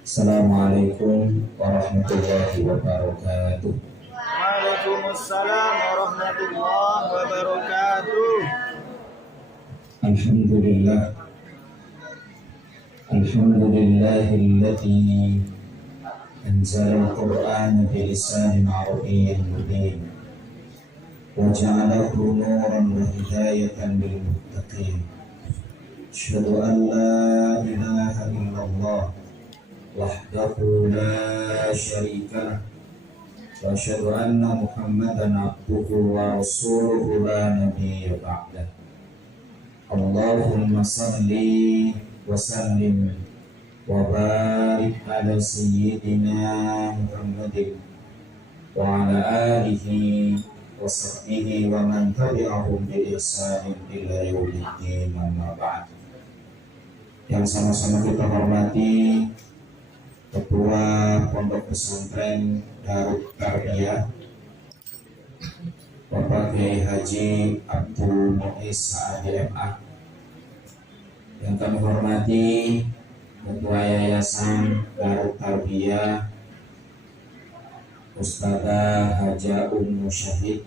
Assalamualaikum warahmatullahi wabarakatuh. Waalaikumsalam warahmatullahi wabarakatuh. Alhamdulillah. Alhamdulillahilladzi anzala al-Qur'ana bilisanin arabiyyin mubin wa ja'alahu nuran wa hidayatan lil muttaqin. Asyhadu an la ilaha illallah wahdahu la syarika lah wa asyhadu anna Muhammadan abduhu wa rasuluhu la nabiyya ba'dah. Allahumma salli wa sallim wa barik ala sayyidina Muhammadin wa ala alihi wa sahbihi wa man tabi'ahum bi ihsanin ila yaumiddin, amma ba'd. Yang sama-sama kita hormati Ketua Pondok Pesantren Darut Tarbiyah Bapak Kiai Haji Abdul Muiz Saadi MA, yang kami hormati Ketua Yayasan Darut Tarbiyah Ustadzah Haja Ummu Syahid,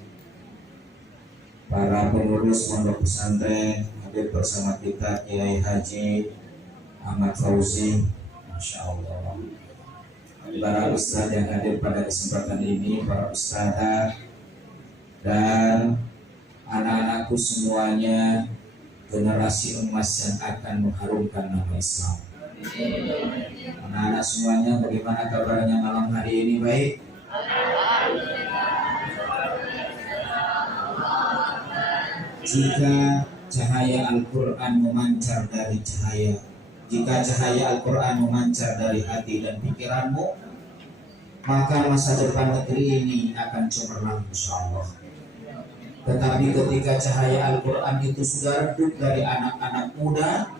para pengurus Pondok Pesantren, hadir bersama kita Kiai Haji Ahmad Fauzi, Masya Allah, para ustadz yang hadir pada kesempatan ini, para ustadzah dan anak-anakku semuanya, generasi emas yang akan mengharumkan nama Islam. Anak-anak semuanya, bagaimana kabarnya malam hari ini? Baik? Jika cahaya Al-Quran memancar dari jika cahaya Al-Quran memancar dari hati dan pikiranmu, maka masa depan negeri ini akan cemerlang insyaallah. Tetapi ketika cahaya Al-Quran itu sudah redup dari anak-anak muda,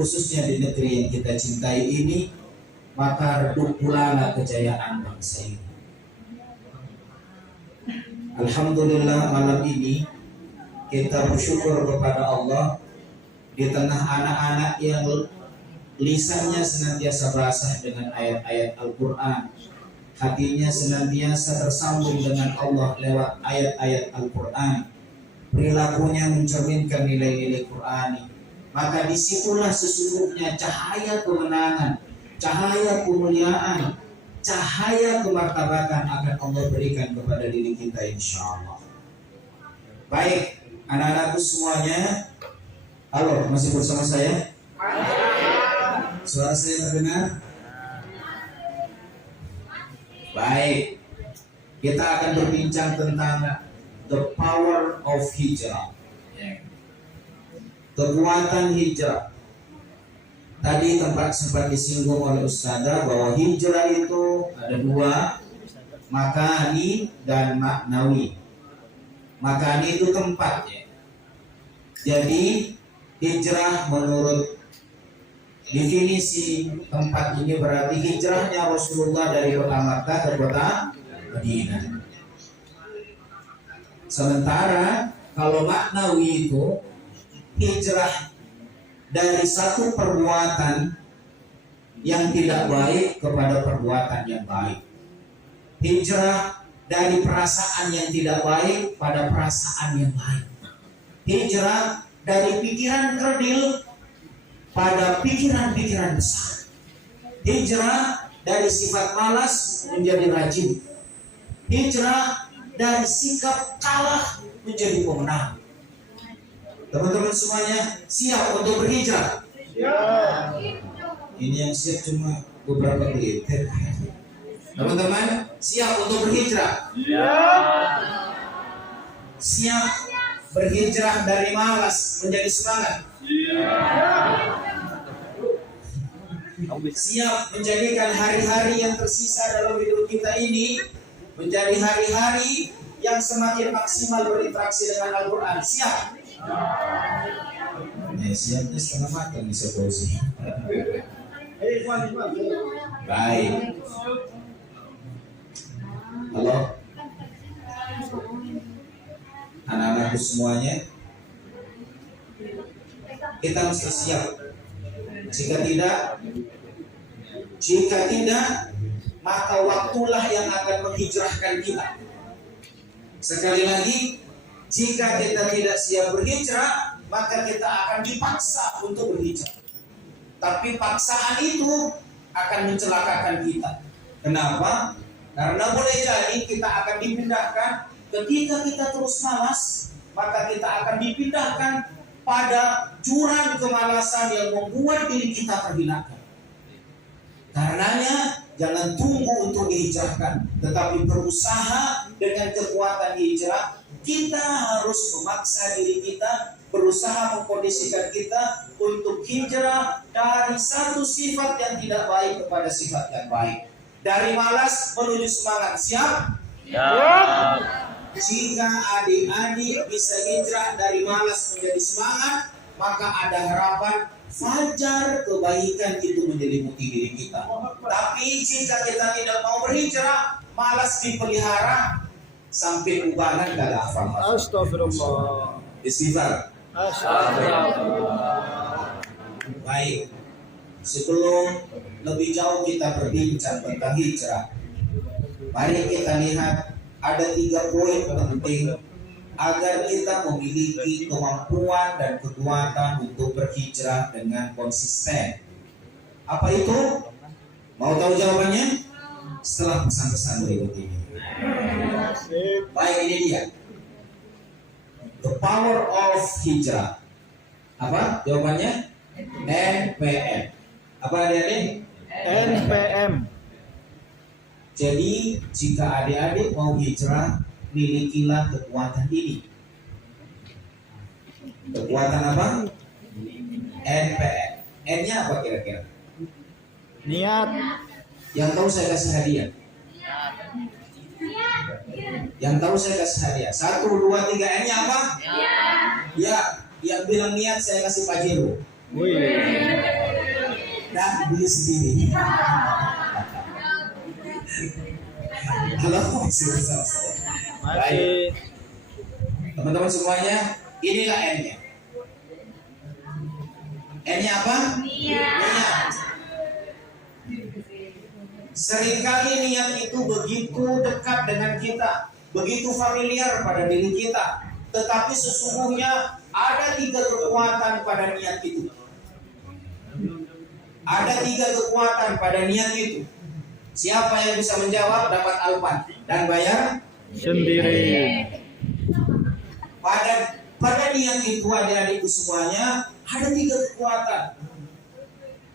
khususnya di negeri yang kita cintai ini, maka redup pula kejayaan bangsa ini. Alhamdulillah, malam ini kita bersyukur kepada Allah di tengah anak-anak yang lisannya senantiasa basah dengan ayat-ayat Al-Quran, hatinya senantiasa tersambung dengan Allah lewat ayat-ayat Al-Quran, perilakunya mencerminkan nilai-nilai Qurani, maka disitulah sesungguhnya cahaya kemenangan, cahaya kemuliaan, cahaya kemartabatan akan Allah berikan kepada diri kita insyaallah. Baik, anak-anakku semuanya, halo, masih bersama saya? Suara saya terdengar? Baik, kita akan berbincang tentang the power of hijrah, kekuatan hijrah. Tadi sempat disinggung oleh Ustadzah bahwa hijrah itu ada dua, makani dan maknawi. Makani itu tempat ya. Jadi hijrah menurut definisi tempat ini berarti hijrahnya Rasulullah dari kota Makkah ke kota Madinah. Sementara kalau maknawi itu hijrah dari satu perbuatan yang tidak baik kepada perbuatan yang baik. Hijrah dari perasaan yang tidak baik pada perasaan yang baik. Hijrah dari pikiran kerdil pada pikiran-pikiran besar. Hijrah dari sifat malas menjadi rajin. Hijrah dari sikap kalah menjadi pemenang. Teman-teman semuanya siap untuk berhijrah? Siap. Ini yang siap cuma beberapa gelintir. Teman-teman siap untuk berhijrah? Siap. Siap berhijrah dari malas menjadi semangat? Siap menjadikan hari-hari yang tersisa dalam hidup kita ini menjadi hari-hari yang semakin maksimal berinteraksi dengan Al-Quran? Siap? Siapnya setengah matang bisa posisi. Baik. Halo anak-anakku semuanya, kita mesti siap. Jika tidak, Jika tidak, maka waktulah yang akan menghijrahkan kita. Sekali lagi, jika kita tidak siap berhijrah, maka kita akan dipaksa untuk berhijrah. Tapi paksaan itu akan mencelakakan kita. Kenapa? Karena boleh jadi kita akan dipindahkan. Ketika kita terus malas, maka kita akan dipindahkan pada jurang kemalasan yang membuat diri kita terhinakan. Karenanya jangan tunggu untuk dihijrahkan, tetapi berusaha dengan kekuatan hijrah. Kita harus memaksa diri kita, berusaha mengkondisikan kita untuk hijrah dari satu sifat yang tidak baik kepada sifat yang baik. Dari malas menuju semangat. Siap? Ya. Jika adik-adik bisa hijrah dari malas menjadi semangat, maka ada harapan fajar kebaikan itu menyelimuti diri kita. Tapi jika kita tidak mau berhijrah, malas dipelihara, sampai ubanan gak ada hafal. Astagfirullah. Istighfar. Astagfirullah. Baik, sebelum lebih jauh kita berbincang tentang hijrah, mari kita lihat ada 3 poin penting agar kita memiliki kemampuan dan kekuatan untuk berhijrah dengan konsisten. Apa itu? Mau tahu jawabannya? Setelah pesan-pesan berikut ini. Baik, ini dia. The power of hijrah. Apa jawabannya? NPM. Apa adik-adik? NPM. Jadi jika adik-adik mau hijrah, milikilah kekuatan ini. Kekuatan apa? NPM. N-nya apa kira-kira? Niat. Yang tahu saya kasih hadiah. Yang tahu saya kasih hadiah. 1, 2, 3. N-nya apa? Ya. Yang bilang niat saya kasih Pajero. Wih. Dan beli sendiri. Halo, masih bersama saya. Masih. Teman-teman semuanya, inilah N-nya. N-nya apa? Niat. Seringkali niat itu begitu dekat dengan kita, begitu familiar pada diri kita. Tetapi sesungguhnya ada 3 kekuatan pada niat itu. Ada 3 kekuatan pada niat itu. Siapa yang bisa menjawab dapat alpan dan bayar Sendiri. Pada niat itu adik-adikku semuanya ada 3 kekuatan.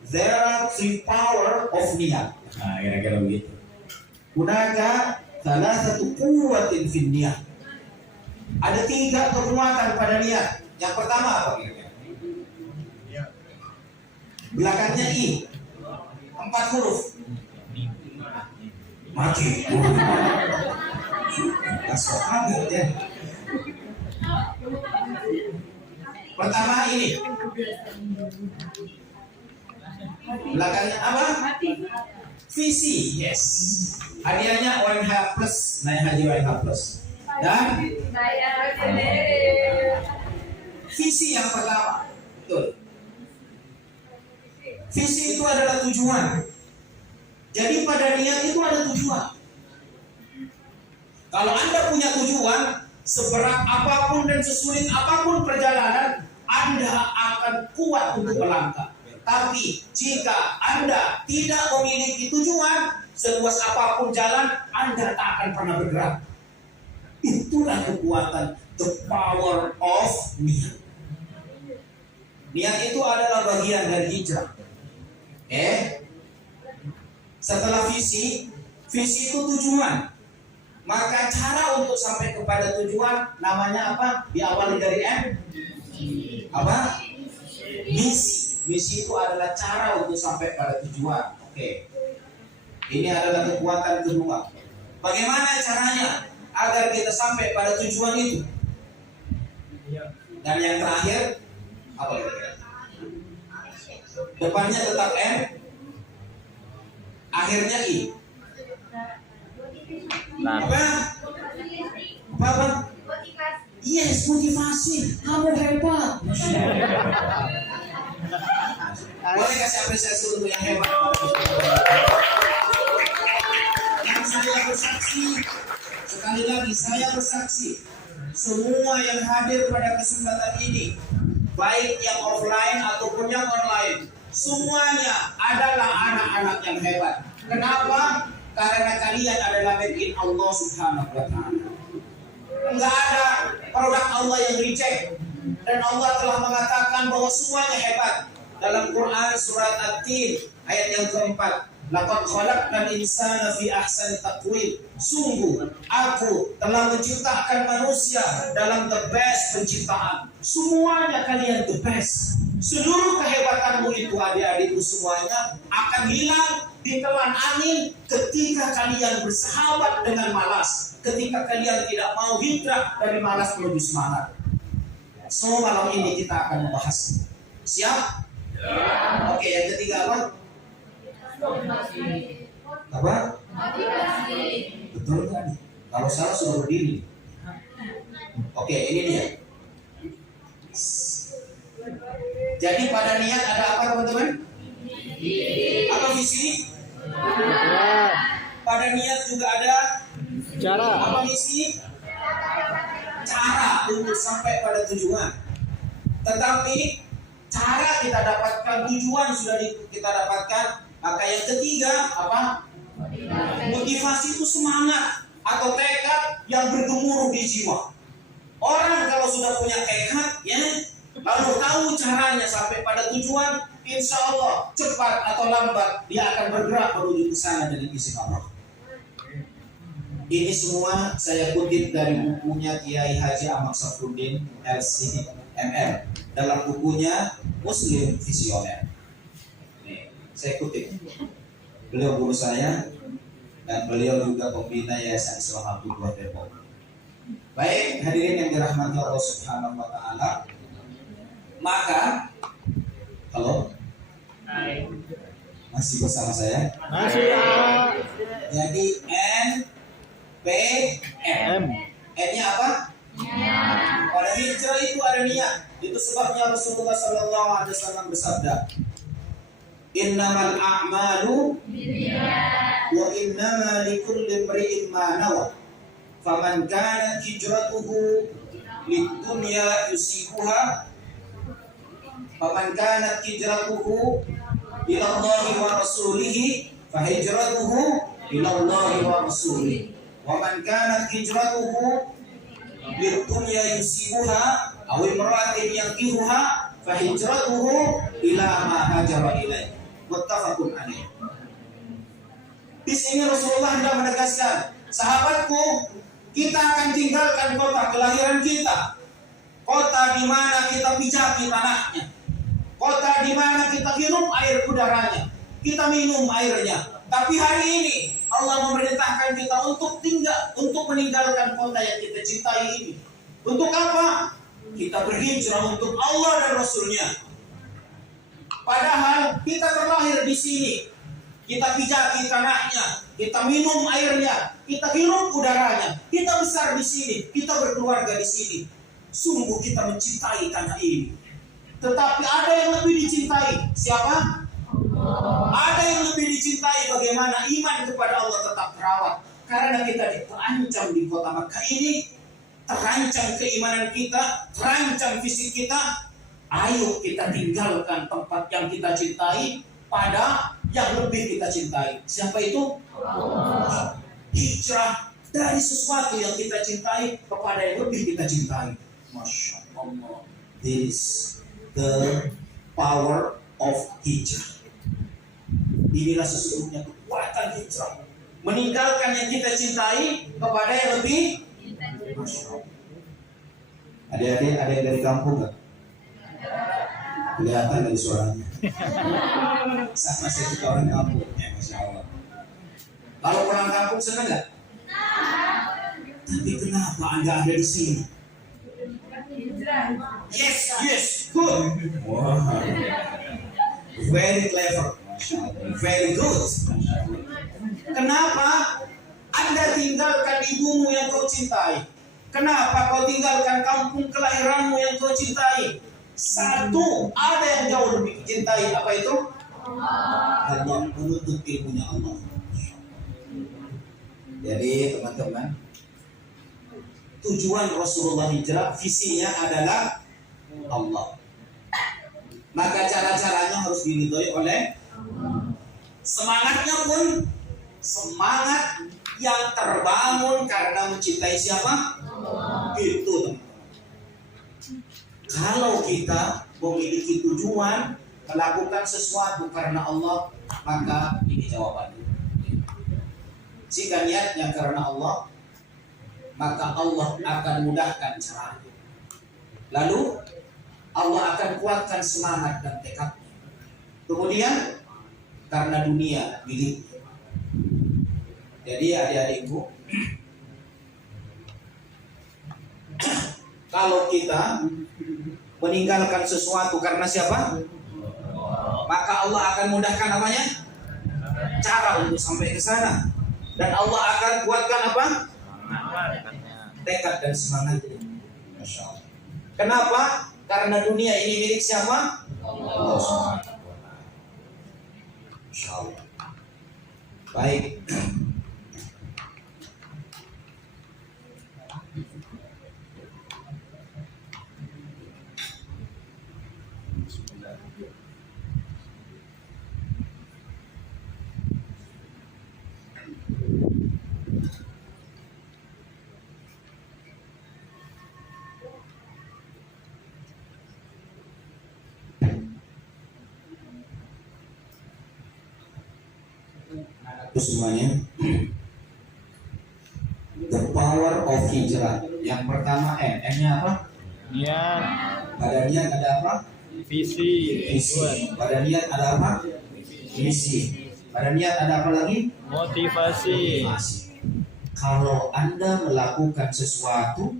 There are 3 power of niat. Nah, kira-kira begitu. Hunaka thalathatu quwwatin fin niat. Ada 3 kekuatan pada niat. Yang pertama apa kira-kira? Belakangnya I. 4 huruf. Mati. Kasih agak ya. Pertama ini. Belakangnya apa? Visi. Yes. Hadiahnya ONH plus, naik haji ONH plus. Dan visi yang pertama. Betul. Visi itu adalah tujuan. Jadi pada niat itu ada tujuan. Kalau Anda punya tujuan, seberat apapun dan sesulit apapun perjalanan, Anda akan kuat untuk melangkah. Tapi jika Anda tidak memiliki tujuan, seluas apapun jalan, Anda tak akan pernah bergerak. Itulah kekuatan, the power of niat. Niat itu adalah bagian dari hijrah. Setelah visi itu tujuan. Maka cara untuk sampai kepada tujuan namanya apa? Diawali dari M. Apa? Misi. Misi itu adalah cara untuk sampai pada tujuan. Oke. Ini adalah kekuatan kedua. Bagaimana caranya agar kita sampai pada tujuan itu? Dan yang terakhir apa kira-kira? Depannya tetap M, akhirnya I. Apa? Yes, motivasi. Kamu hebat. Boleh kasih apresiasi untuk yang hebat. Dan saya bersaksi, sekali lagi saya bersaksi, semua yang hadir pada kesempatan ini, baik yang offline ataupun yang online, semuanya adalah anak-anak yang hebat. Kenapa? Karena kalian adalah bikin Allah Subhanahu wa Ta'ala. Enggak ada produk Allah yang reject, dan Allah telah mengatakan bahwa semuanya hebat. Dalam Quran surat At-Tin ayat yang keempat, laqad khalaqnal insana fi ahsani taqwim. Sungguh aku telah menciptakan manusia dalam the best penciptaan. Semuanya kalian the best. Seluruh kehebatanmu itu adik-adikku semuanya akan hilang ditelan angin ketika kalian bersahabat dengan malas, ketika kalian tidak mau hijrah dari malas menuju semangat. So malam ini kita akan membahas. Siap? Ya. Oke, yang ketiga apa? Apa? Betul kan? Kalau salah sudah berdiri. Oke, ini dia. Jadi pada niat ada apa teman-teman? Apa visi? Pada niat juga ada Cara. apa misi? Cara untuk sampai pada tujuan. Tetapi cara kita dapatkan tujuan sudah kita dapatkan. Maka yang ketiga apa? Motivasi itu semangat atau tekad yang bergemuruh di jiwa. Orang kalau sudah punya tekad, ya, lalu tahu caranya sampai pada tujuan, insya Allah cepat atau lambat dia akan bergerak menuju ke sana dengan izin Allah. Ini semua saya kutip dari bukunya Kiai Haji Ahmad Safruddin LCMR dalam bukunya Muslim Visioner. Nih, saya kutip. Beliau guru saya dan beliau juga pembina Yayasan Islam Abdullah Depok. Baik, hadirin yang dirahmati Allah Subhanahu wa Ta'ala. Maka, halo, masih bersama saya? Masih. Jadi NPM. N-nya apa? Pada hijrah itu ada niat. Itu sebabnya Rasulullah Sallallahu Alaihi Wasallam bersabda, Innamal a'malu wa innama likulli imri'in ma nawa. Faman kanat hijratuhu lidunya yusibuha, faman kanat hijratuhu ila Allahi wa rasulihi, fa hijratuhu ila Allahi wa rasulihi. Wa man kanat hijratuhu lidunya yusibuha aw imra'atin yankihuha, fa hijratuhu ila ma hajara ilaihi. Muttafaqun alaih. Di sini Rasulullah hendak menegaskan, sahabatku, kita akan tinggalkan kota kelahiran kita, kota di mana kita pijaki tanahnya, kota di mana kita hirup air udaranya, kita minum airnya. Tapi hari ini Allah memerintahkan kita untuk meninggalkan kota yang kita cintai ini. Untuk apa? Kita berhijrah untuk Allah dan Rasulnya. Padahal kita terlahir di sini, kita pijaki tanahnya, kita minum airnya, kita hirup udaranya, kita besar di sini, kita berkeluarga di sini. Sungguh kita mencintai tanah ini. Tetapi ada yang lebih dicintai. Siapa? Ada yang lebih dicintai bagaimana iman kepada Allah tetap terawat. Karena kita terancam di kota Makkah ini, terancam keimanan kita, terancam fisik kita. Ayo kita tinggalkan tempat yang kita cintai pada yang lebih kita cintai. Siapa itu? Allah. Hijrah dari sesuatu yang kita cintai kepada yang lebih kita cintai. Masya Allah. This is the power of hijrah. Inilah sesungguhnya kekuatan hijrah. Meninggalkan yang kita cintai kepada yang lebih. Masya Allah. Adik-adik, ada yang dari kampung nggak? Kelihatan dari suaranya. Sama saya juga orang kampung, ya, Masya Allah. Kalau orang kampung senang nggak? Tapi kenapa Anda ada di sini? Yes, good. Wow. Very clever, Masya Allah. Very good. Kenapa Anda tinggalkan ibumu yang kau cintai? Kenapa kau tinggalkan kampung kelahiranmu yang kau cintai? Satu, ada yang jauh lebih cintai, apa itu? Allah menuntut ilmunya Allah. Jadi teman-teman, tujuan Rasulullah hijrah, visinya adalah Allah. Maka cara-caranya harus diridhoi oleh semangatnya pun semangat yang terbangun karena mencintai siapa? Itu teman. Kalau kita memiliki tujuan melakukan sesuatu karena Allah, maka ini jawabannya. Jika niatnya karena Allah, maka Allah akan mudahkan caranya. Lalu Allah akan kuatkan semangat dan tekadnya. Kemudian karena dunia miliknya. Jadi adik-adikku, kalau kita meninggalkan sesuatu karena siapa? Maka Allah akan mudahkan namanya cara untuk sampai ke sana. Dan Allah akan kuatkan apa? Tekad dan semangatnya. Masya Allah. Kenapa? Karena dunia ini milik siapa? Allah Subhanahu wa Ta'ala. Masya Allah. Baik. Itu semuanya. The power of hijrah. Yang pertama M-nya apa? Niat. Pada niat ada apa? Visi. Visi. Pada niat ada apa? Misi. Pada niat ada apa lagi? Motivasi. Kalau Anda melakukan sesuatu,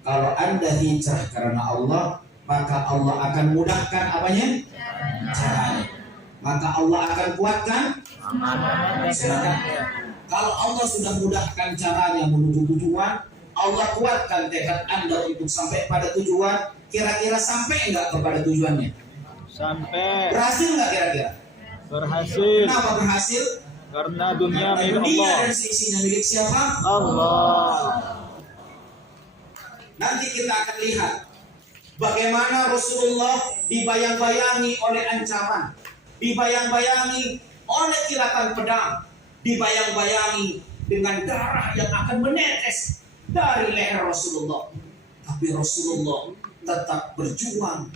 kalau Anda hijrah karena Allah, maka Allah akan mudahkan apanya? Caranya. Maka Allah akan kuatkan. Silakan. Kalau Allah sudah mudahkan caranya menuju tujuan, Allah kuatkan tekad Anda untuk sampai pada tujuan. Kira-kira sampai enggak kepada tujuannya? Sampai. Berhasil enggak kira-kira? Berhasil. Kenapa berhasil? Karena dunia milik Dunia Allah. dan seisinya milik siapa? Allah. Nanti kita akan lihat bagaimana Rasulullah dibayang-bayangi oleh ancaman, dibayang-bayangi oleh kilatan pedang, dibayang-bayangi dengan darah yang akan menetes dari leher Rasulullah. Tapi Rasulullah tetap berjuang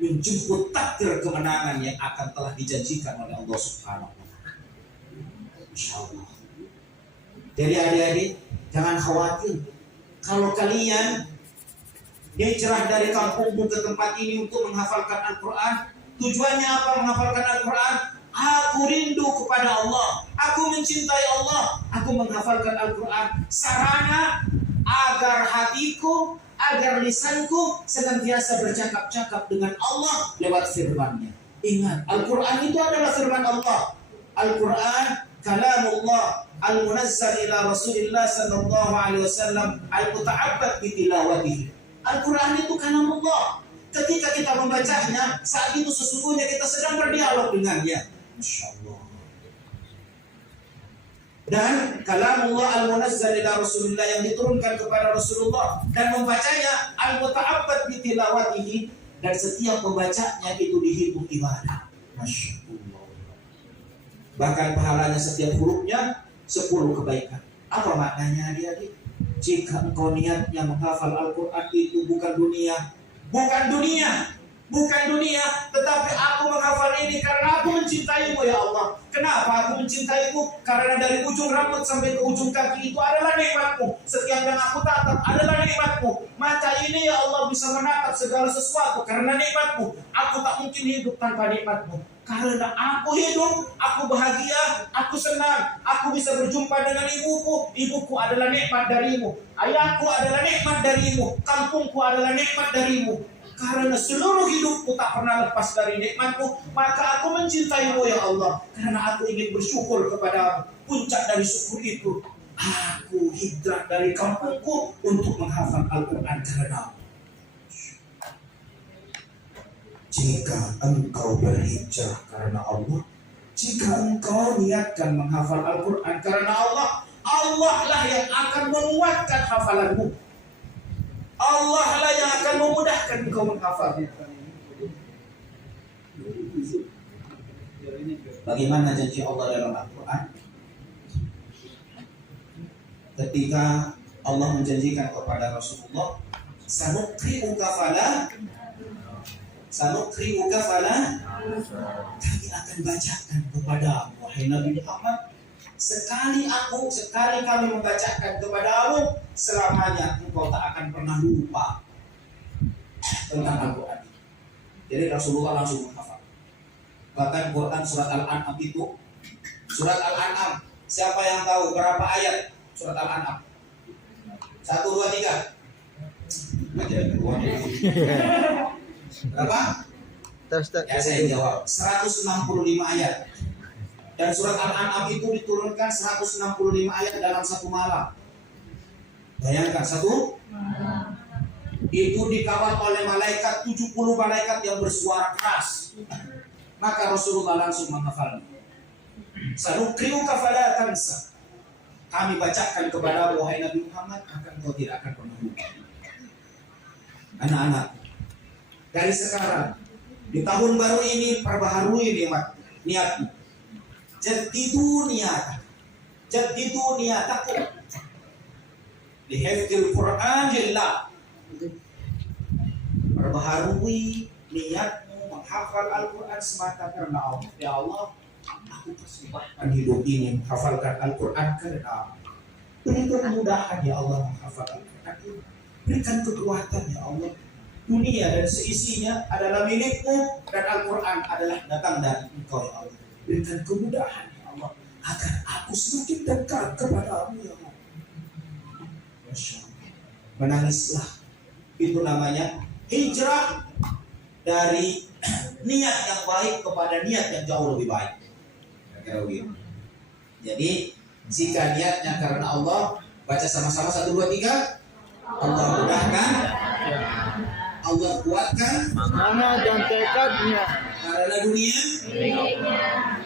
menjemput takdir kemenangan yang akan telah dijanjikan oleh Allah Subhanahu wa Ta'ala. Insya Allah. Jadi adik-adik, jangan khawatir. Kalau kalian hijrah dari kampungmu ke tempat ini untuk menghafalkan Al-Quran, tujuannya apa menghafalkan Al-Quran? Aku rindu kepada Allah, aku mencintai Allah, aku menghafalkan Al-Quran. Sarana agar hatiku, agar lisanku senantiasa bercakap-cakap dengan Allah lewat firman-Nya. Ingat, Al-Quran itu adalah firman Allah. Al-Quran kalamullah al-munazzal ila Rasulillah sallallahu alaihi wasallam al-muta'abbad bi tilawatihi. Al-Quran itu kalamullah. Ketika kita membacanya, saat itu sesungguhnya kita sedang berdialog dengannya. Masya Allah. Dan kalamullah al-munazzal ila Rasulillah yang diturunkan kepada Rasulullah dan membacanya al-muta'abbad bi tilawatihi, dan setiap pembacanya itu dihitung ibadah. Masya Allah. Bahkan pahalanya setiap hurufnya 10 kebaikan. Apa maknanya adik-adik? Jika engkau niatnya menghafal Al-Quran itu bukan dunia, tetapi aku menghafal ini karena aku mencintaimu ya Allah. Kenapa aku mencintaimu? Karena dari ujung rambut sampai ke ujung kaki itu adalah nikmatmu. Setiap yang aku tatap adalah nikmatmu. Mata ini ya Allah bisa menatap segala sesuatu karena nikmatmu. Aku tak mungkin hidup tanpa nikmatmu. Karena aku hidup, aku bahagia, aku senang, aku bisa berjumpa dengan ibuku. Ibuku adalah nikmat darimu. Ayahku adalah nikmat darimu. Kampungku adalah nikmat darimu. Karena seluruh hidupku tak pernah lepas dari nikmatmu, maka aku mencintaimu ya Allah. Karena aku ingin bersyukur kepadamu. Puncak dari syukur itu, aku hijrah dari kampungku untuk menghafal Al-Quran karenamu. Jika engkau berhijrah karena Allah, jika engkau niatkan menghafal Al-Quran karena Allah, Allah lah yang akan menguatkan hafalanmu. Allah lah yang akan memudahkan engkau menghafalnya. Bagaimana janji Allah dalam Al-Quran? Ketika Allah menjanjikan kepada Rasulullah, sanukri'uka fala, kami akan bacakan kepada wahai Nabi Muhammad, sekali kami membacakan kepadamu, selamanya engkau tak akan pernah lupa tentang Al-Quran. Jadi Rasulullah langsung menghafal. Bahkan Quran surat Al-An'am itu, surat Al-An'am, siapa yang tahu berapa ayat surat Al-An'am? 1, 2, 3. Berapa? Ya saya jawab, 165 ayat. Dan surat Al-An'am itu diturunkan 165 ayat dalam satu malam. Bayangkan, satu itu dikawal oleh malaikat, 70 malaikat yang bersuara keras. Maka Rasulullah langsung menghafalnya. Sanukri'uka fala tansa. Kami bacakan kepada wahai Nabi Muhammad, kau tidak akan pernah lupa. Anak-anak, dari sekarang di tahun baru ini perbaharui niatmu. Jadidu niyataku lihifdzil Qur'an lillah. Perbaharui niatmu menghafal Al-Quran semata karena Allah. Ya Allah, aku persembahkan hidup ini menghafalkan Al-Quran karena berikan kemudahan ya Allah menghafal Al-Quran ini. Berikan kekuatan ya Allah. Dunia dan seisinya adalah milikmu dan Al-Quran adalah datang dari Engkau ya Allah. Berikan kemudahan ya Allah agar aku semakin dekat kepadamu ya Allah. Masya Allah. Menangislah. Itu namanya hijrah dari niat yang baik kepada niat yang jauh lebih baik. Jadi jika niatnya karena Allah, baca sama-sama 1, 2, 3. Allah mudahkan, Allah kuatkan semangat dan tekadnya. karena dunia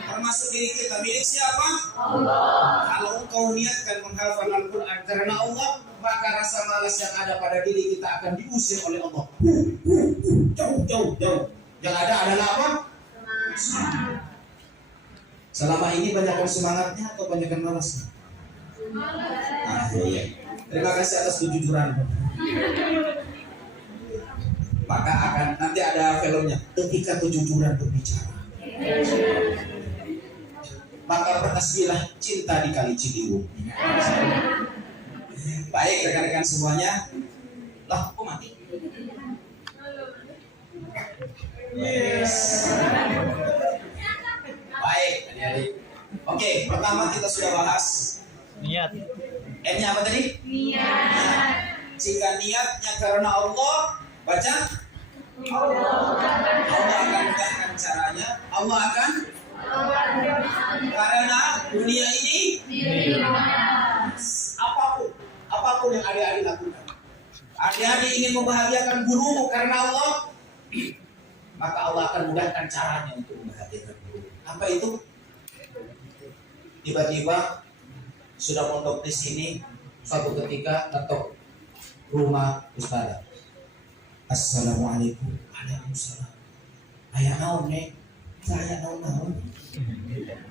termasuk diri kita. Milik siapa? Allah. Kalau engkau niatkan menghafal Al-Quran karena Allah, maka rasa malas yang ada pada diri kita akan diusir oleh Allah. Jauh. Yang ada adalah apa? Selama ini banyakkan semangatnya atau banyakkan malasnya? Iya. Terima kasih atas kejujuran. Maka akan nanti ada filmnya ketika kejujuran berbicara. Maka bertasbihlah cinta di Kali Ciliwung. Baik rekan-rekan semuanya. Lah, kok mati? Yes. Baik, adik-adik. Oke, pertama kita sudah bahas Niat. N-nya apa tadi? Niat. Jika niatnya karena Allah, baca Allah akan mudahkan caranya. Allah akan karena dunia ini apapun yang adik-adik lakukan. Adik-adik ingin membahagiakan gurumu karena Allah, maka Allah akan mudahkan caranya untuk membahagiakan guru. Apa itu? Tiba-tiba sudah mondok di sini, suatu ketika ketok rumah Ustaz. Assalamualaikum. Waalaikumsalam. Ayah naon nih? Saya naon.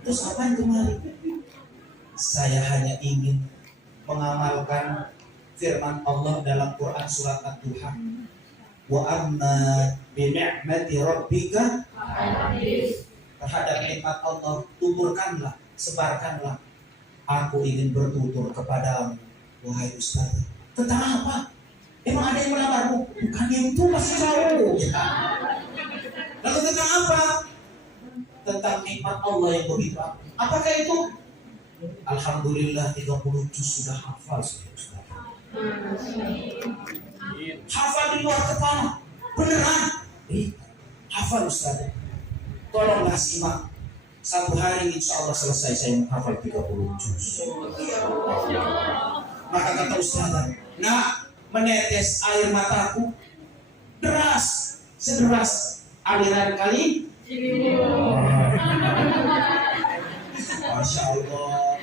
Terus apa yang kemarin? Saya hanya ingin mengamalkan firman Allah dalam Quran surat At-Duha. Wa amma bi ni'mati rabbika terhadap nikmat Allah tuturkanlah, sebarkanlah. Aku ingin bertutur kepadamu, wahai Ustaz. Tentang apa? Emang ada yang melamarmu? Bukan itu, masih jauh. Ya. Lalu tentang apa? Tentang nikmat Allah yang begitu. Apakah itu? Alhamdulillah 30 juz sudah hafal Ustaz. Hafal di luar kepala. Beneran? Hafal Ustaz. Tolonglah simak. Satu hari insya Allah selesai saya menghafal 30 juz. Maka kata Ustaz, nah menetes air mataku deras, sederas aliran kali Masya Allah.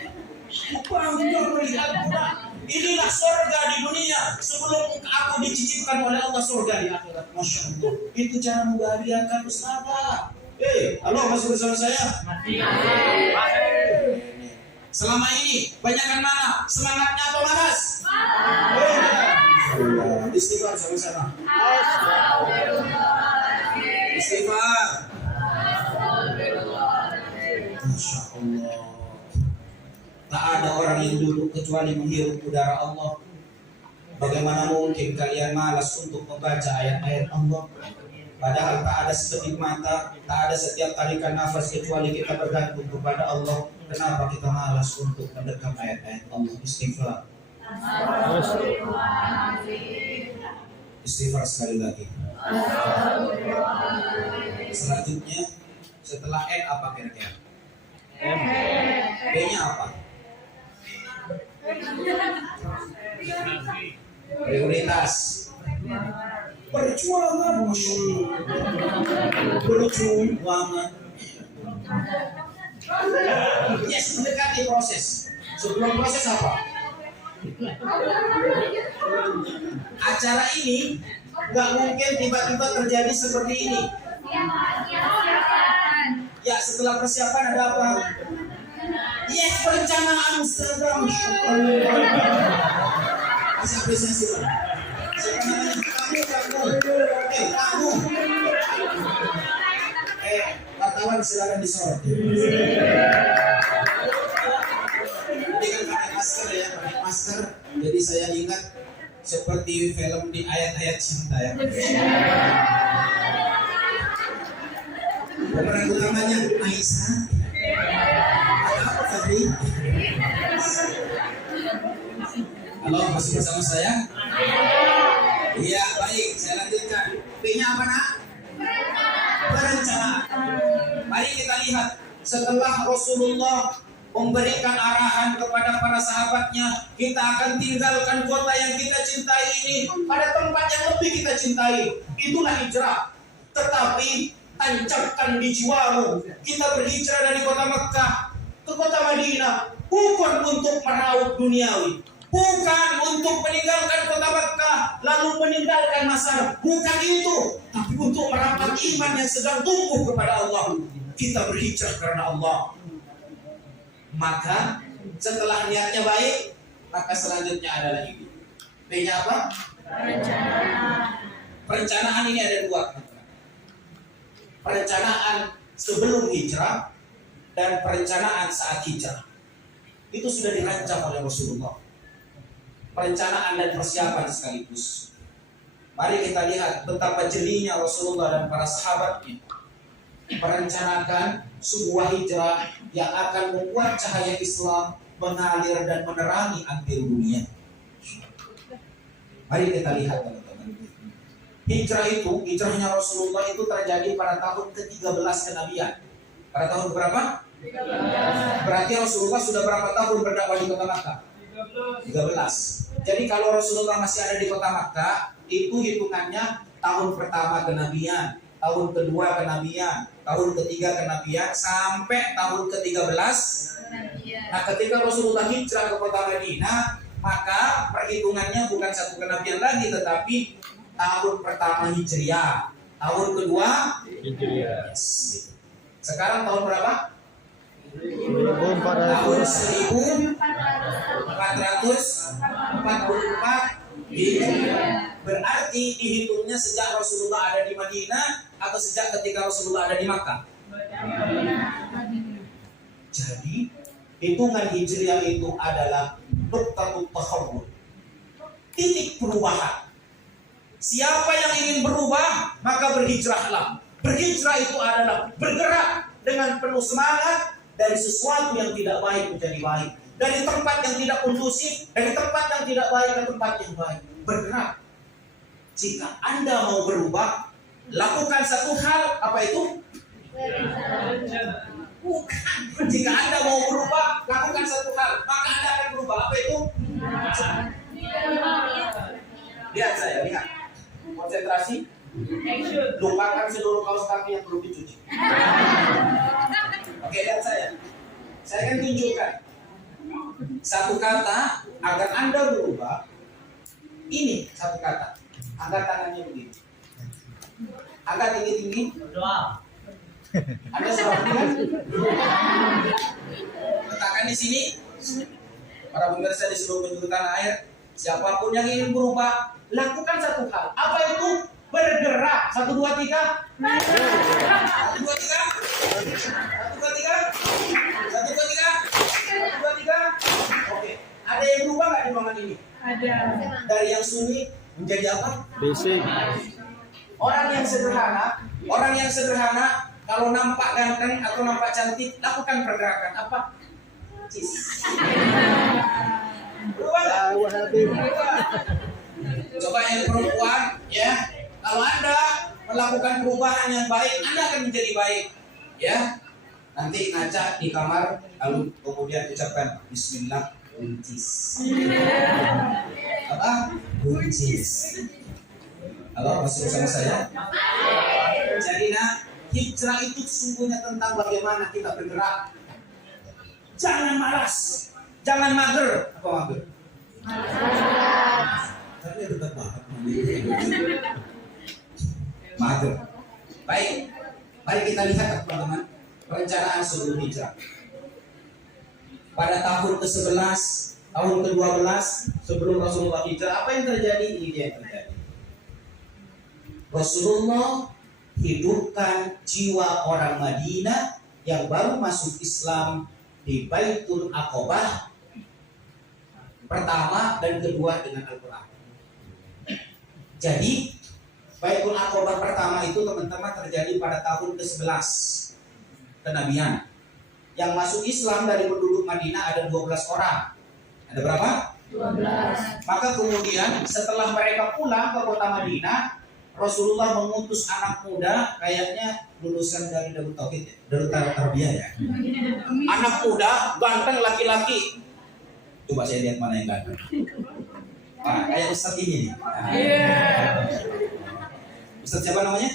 Bangga melihat bulan. Inilah surga di dunia sebelum aku dicicipkan oleh Allah surga di akhirat. Masya Allah. Itu cara membahagiakan Ustaz. Halo, masih bersama saya? Selama ini banyakkan mana? Semangatnya atau malas? Istighfar sama-sama. Istighfar. Masya Allah. Tak ada orang yang duduk kecuali menghirup udara Allah. Bagaimana mungkin kalian malas untuk membaca ayat-ayat Allah? Padahal tak ada sedetik mata, tak ada setiap tarikan nafas kecuali kita bergantung kepada Allah. Kenapa kita malas untuk mendekam ayat-ayat Allah? Istighfar. Istighfar sekali lagi. Selanjutnya, setelah N apa kira-kira? B-nya apa? Prioritas. Perjuangan, Masya Allah. Perjuangan. Yes, mendekati proses. Sebelum proses apa? Acara ini nggak mungkin tiba-tiba terjadi seperti ini. Ya, setelah persiapan ada apa? Yes, perencanaan sedang. Bisa apresiasi Pak. Kamu. Wartawan silakan disorot. Ini kan pakai masker ya, pakai masker. Jadi saya ingat seperti film di ayat-ayat cinta ya. Pemeran utamanya Aisyah. Apa tadi? Halo, masih bersama saya? Iya, baik. Saya lanjutkan. P-nya apa nak? Perencanaan. Mari kita lihat setelah Rasulullah memberikan arahan kepada para sahabatnya, kita akan tinggalkan kota yang kita cintai ini pada tempat yang lebih kita cintai. Itulah hijrah. Tetapi tancapkan di jiwamu, kita berhijrah dari kota Mekah ke kota Madinah bukan untuk meraup duniawi, bukan untuk meninggalkan kota Mekah lalu meninggalkan masa, bukan itu, tapi untuk merapat iman yang sedang tumbuh kepada Allah. Kita berhijrah karena Allah. Maka setelah niatnya baik, maka selanjutnya adalah ini. B-nya apa? Perencanaan ini ada dua. Perencanaan sebelum hijrah dan perencanaan saat hijrah. Itu sudah dirancang oleh Rasulullah. Perencanaan dan persiapan sekaligus. Mari kita lihat betapa jelinya Rasulullah dan para sahabatnya merencanakan sebuah hijrah yang akan membuat cahaya Islam mengalir dan menerangi akhir dunia. Mari kita lihat teman-teman. Hijrah itu, hijrahnya Rasulullah itu terjadi pada tahun ke-13 kenabian. Pada tahun berapa? 13. Berarti Rasulullah sudah berapa tahun berdakwah di kota Makkah? 13. Jadi kalau Rasulullah masih ada di kota Makkah, itu hitungannya tahun pertama kenabian, tahun kedua kenabian, tahun ketiga kenabian, sampai tahun ke-13. Nah, ketika Rasulullah hijrah ke kota Madinah, maka perhitungannya bukan satu kenabian lagi, tetapi tahun pertama Hijriah, tahun kedua Hijriah. Yes. Sekarang tahun berapa? Tahun 1444 Hijriah. Berarti dihitungnya sejak Rasulullah ada di Madinah atau sejak ketika Rasulullah ada di Makkah? Jadi hitungan Hijriah itu adalah nuqtatut tahawwul, titik perubahan. Siapa yang ingin berubah, maka berhijrahlah. Berhijrah itu adalah bergerak dengan penuh semangat dari sesuatu yang tidak baik menjadi baik, dari tempat yang tidak kondusif, dari tempat yang tidak baik ke tempat yang baik. Bergerak. Jika Anda mau berubah, lakukan satu hal, apa itu? Bukan. Jika Anda mau berubah, lakukan satu hal, maka Anda akan berubah. Apa itu? Lihat saya, lihat. Konsentrasi. Lupakan seluruh kaos kaki yang belum dicuci. Oke, lihat saya. Saya akan tunjukkan satu kata agar Anda berubah. Ini satu kata. Angkat tangannya begini. Angkat tinggi-tinggi. Doa. Anda sudah kan? Letakkan di sini. Para pemirsa di seluruh penjuru tanah air, siapapun yang ingin berubah, lakukan satu hal. Apa itu? Bergerak. 1, 2, 3. 1, 2, 3. 1, 2, 3. 1, 2, 3. 1, 2, 3. Oke. Ada yang berubah nggak di ruangan ini? Ada. Dari yang sunyi menjadi apa? Basic. Orang yang sederhana, kalau nampak ganteng atau nampak cantik, lakukan pergerakan apa? Berubah nggak? Coba yang perempuan, ya. Kalau Anda melakukan perubahan yang baik, Anda akan menjadi baik, ya. Nanti ngaca di kamar, lalu kemudian ucapkan Bismillah, buncis. Apa? Buncis. Halo, masih bersama saya? Jadi hijrah itu sesungguhnya tentang bagaimana kita bergerak. Jangan malas, jangan mager. Apa mager? Tapi tetap mager. Baik, mari kita lihat teman-teman perencanaan sebelum hijrah. Pada tahun ke-11, tahun ke-12 sebelum Rasulullah hijrah, apa yang terjadi? Ini dia yang terjadi. Rasulullah hidupkan jiwa orang Madinah yang baru masuk Islam di Baitul Aqabah pertama dan kedua dengan Al-Quran. Jadi Baitul Aqabah pertama itu teman-teman terjadi pada tahun ke-11 kenabian. Yang masuk Islam dari penduduk Madinah ada 12 orang. Ada berapa? 12. Maka kemudian setelah mereka pulang ke kota Madinah, Rasulullah mengutus anak muda, kayaknya lulusan dari Darut Tauhid, Darut Tarbiyah ya. Anak muda, ganteng laki-laki. Coba saya lihat mana yang ganteng. Kayak Ustadz ini nih. Ustadz siapa namanya?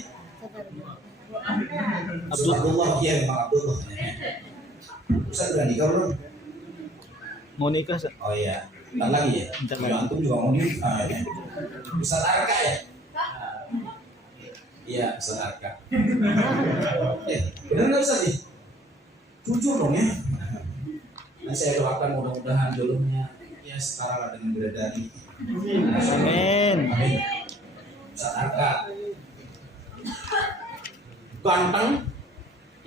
Abdullah. Ya, memang Abdullah. Ustadz udah nikah belum? Mau nikah? Oh iya. Ntar lagi ya. Antum juga mau nikah ya. Ustadz Arka ya. Iya, Ustaz Arka. Benar nggak Ustaz nih? Jujur dong ya. Nah, saya doakan mudah-mudahan jodohnya ya setara dengan bidadari. Amin. Amin. Ustaz Arka ganteng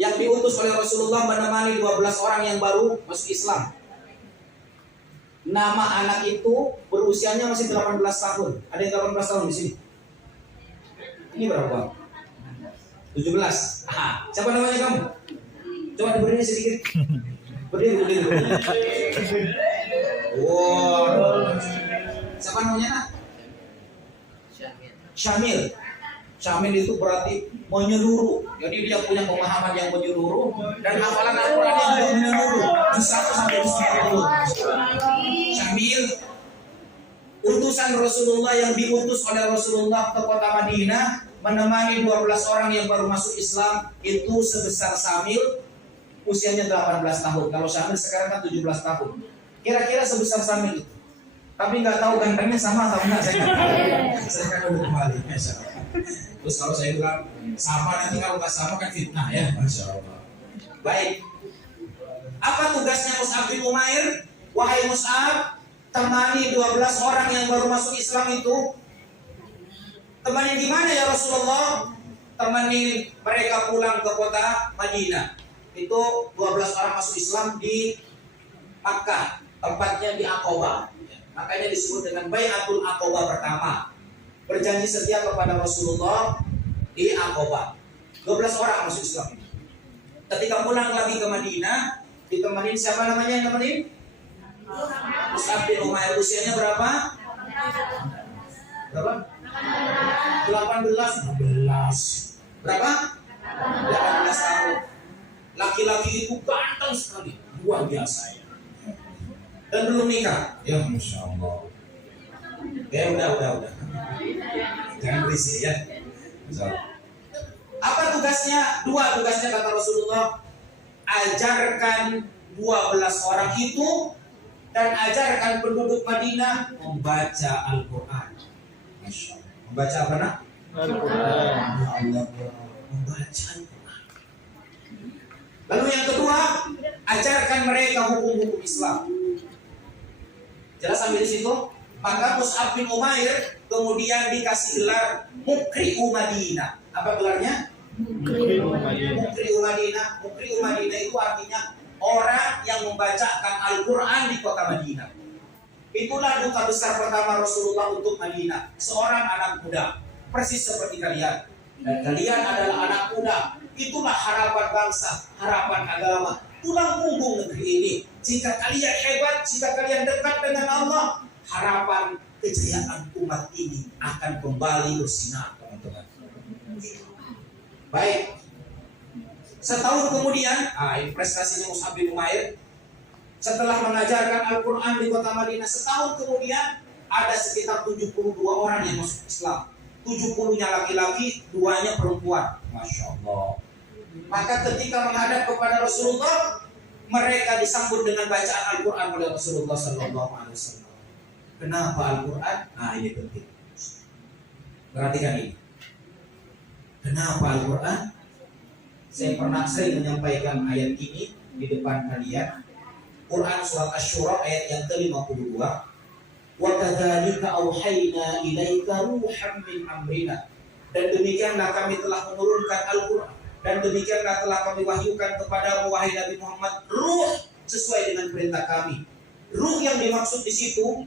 yang diutus oleh Rasulullah menemani 12 orang yang baru masuk Islam. Nama anak itu berusianya masih 18 tahun. Ada yang 18 tahun di sini? Ini berapa? 17. Siapa namanya kamu? Coba berdiri sedikit. Berdiri. Wow. Siapa namanya nak? Syamil. Syamil itu berarti menyeluruh. Jadi dia punya pemahaman yang menyeluruh dan hafalan Al-Quran yang juga menyeluruh. Juz 1 sampai juz 10. Syamil utusan Rasulullah yang diutus oleh Rasulullah ke kota Madinah menemani 12 orang yang baru masuk Islam itu sebesar Syamil usianya 18 tahun. Kalau Syamil sekarang kan 17 tahun. Kira-kira sebesar Syamil itu. Tapi nggak tahu gantengnya sama atau enggak, saya nggak tahu. Saya kan udah kembali. Terus kalau saya bilang sama, nanti kalau nggak sama kan fitnah ya. Masya Allah. Baik. Apa tugasnya Mus'ab bin Umair? Wahai Mus'ab, temani 12 orang yang baru masuk Islam itu. Temani di mana ya Rasulullah? Temani mereka pulang ke kota Madinah. Itu 12 orang masuk Islam di Makkah, tempatnya di Aqabah. Makanya disebut dengan Bai'atul Aqabah pertama. Berjanji setia kepada Rasulullah di Aqabah. 12 orang masuk Islam. Ketika pulang lagi ke Madinah, ditemani siapa namanya yang nemenin? Mus'ab bin Umair. Usianya berapa? Berapa? 18. Berapa? 18 tahun. Laki-laki itu ganteng sekali, luar biasa ya. Dan belum nikah. Ya Masya Allah. Ya udah. Jangan berisik ya. Apa tugasnya? Dua tugasnya kata Rasulullah. Ajarkan 12 orang itu dan ajarkan penduduk Madinah membaca Al-Quran. Membaca apa nak? Al-Quran. Membaca Al-Quran. Lalu yang kedua, ajarkan mereka hukum-hukum Islam. Jelas sampai di situ? Maka Mus'ab bin Umair kemudian dikasih gelar Muqri'u Madinah. Apa gelarnya? Muqri'u Madinah. Muqri'u Madinah itu artinya orang yang membacakan Al-Quran di kota Madinah. Itulah duta besar pertama Rasulullah untuk Madinah. Seorang anak muda, persis seperti kalian. Dan kalian adalah anak muda. Itulah harapan bangsa, harapan agama, tulang punggung negeri ini. Jika kalian hebat, jika kalian dekat dengan Allah, harapan kejayaan umat ini akan kembali bersinar, teman-teman. Baik. Setahun kemudian, ini prestasinya Mus'ab bin Umair. Setelah mengajarkan Al-Quran di kota Madinah, setahun kemudian ada sekitar 72 orang yang masuk Islam. 70-nya laki-laki, 2-nya perempuan. Masya Allah. Maka ketika menghadap kepada Rasulullah, mereka disambut dengan bacaan Al-Quran oleh Rasulullah SAW. Kenapa Al-Quran? Nah, ini penting. Perhatikan ini. Kenapa Al-Quran? Saya pernah sering menyampaikan ayat ini di depan kalian. Quran surat Asy-Syura ayat yang ke-52. Wa kadzalika auhayna ilaika ruham min amrina. Dan demikianlah kami telah menurunkan Al-Quran. Dan demikianlah telah kami wahyukan kepada wahai Nabi Muhammad ruh sesuai dengan perintah kami. Ruh yang dimaksud di situ,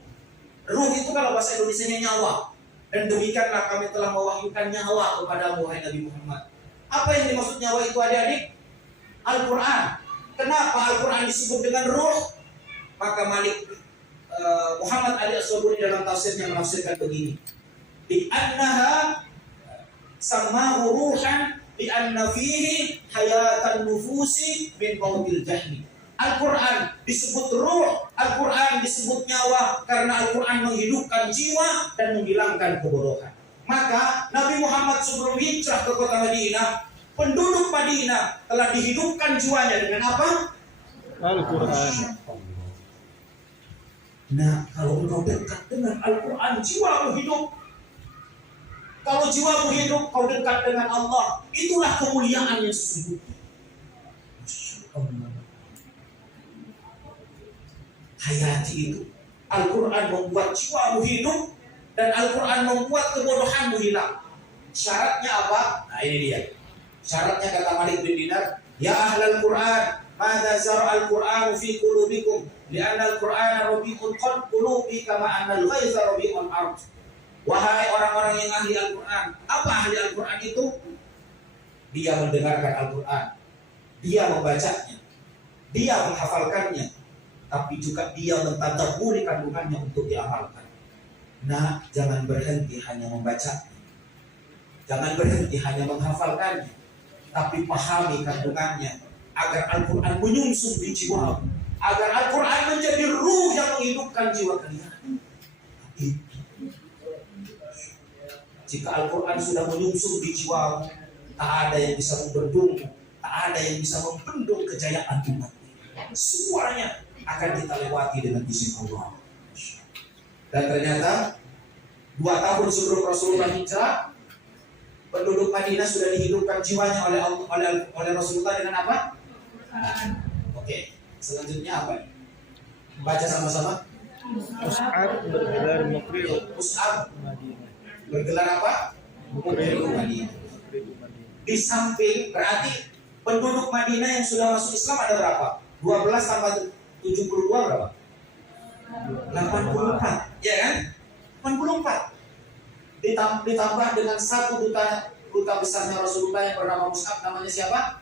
ruh itu kalau bahasa Indonesianya nyawa. Dan demikianlah kami telah mewahyukan nyawa kepada wahai Nabi Muhammad. Apa yang dimaksud nyawa itu adik-adik? Al-Quran. Kenapa Al-Quran disebut dengan ruh? Maka Malik Muhammad Ali As-Sabuni dalam tafsirnya menafsirkan begini. Di annaha sammahu ruhan di anna fihi hayatan nufusi min mautil jahli. Al-Quran disebut ruh, Al-Quran disebut nyawa karena Al-Quran menghidupkan jiwa dan menghilangkan kebodohan. Maka Nabi Muhammad sebelum hijrah ke kota Madinah, penduduk Madinah telah dihidupkan jiwanya dengan apa? Al-Quran. Nah, kalau engkau dekat dengan Al-Quran, jiwamu hidup. Kalau jiwamu hidup, kau dekat dengan Allah. Itulah kemuliaan yang sesungguhnya. Hayati itu. Al-Quran membuat jiwamu hidup. Dan Al-Quran membuat kebodohanmu hilang. Syaratnya apa? Nah ini dia. Syaratnya kata Malik bin Dinar, ya ahlal Quran, madza zara al-Quran fi qulubikum, li'anna al-Quran rabi'ul qulubi kama anna al-ghayza rabi'ul ard. Wahai orang-orang yang ahli Al-Quran, apa ahli Al-Quran itu? Dia mendengarkan Al-Quran, dia membacanya, dia menghafalkannya, tapi juga dia mentadabburi kandungannya untuk diamalkan. Nah, jangan berhenti hanya membaca, jangan berhenti hanya menghafalkannya, tapi pahami kandungannya agar Al-Quran menyungsung di jiwa, agar Al-Quran menjadi ruh yang menghidupkan jiwa kalian. Jika Al-Quran sudah menyungsung di jiwa, tak ada yang bisa membendung, tak ada yang bisa membendung kejayaan umat. Semuanya akan kita lewati dengan izin Allah. Dan ternyata 2 tahun sebelum Rasulullah hijrah, penduduk Madinah sudah dihidupkan jiwanya oleh Rasulullah dengan apa? Oke, selanjutnya apa? Baca sama-sama. Mus'ab bergelar Muqri'u Mus'ab Madinah. bergelar apa? Muqri'u Madinah. Di samping berarti penduduk Madinah yang sudah masuk Islam ada berapa? 12 tambah 72 berapa? 84, ya kan? 84. Ditambah dengan satu duta besarnya Rasulullah yang bernama Mus'ab, namanya siapa?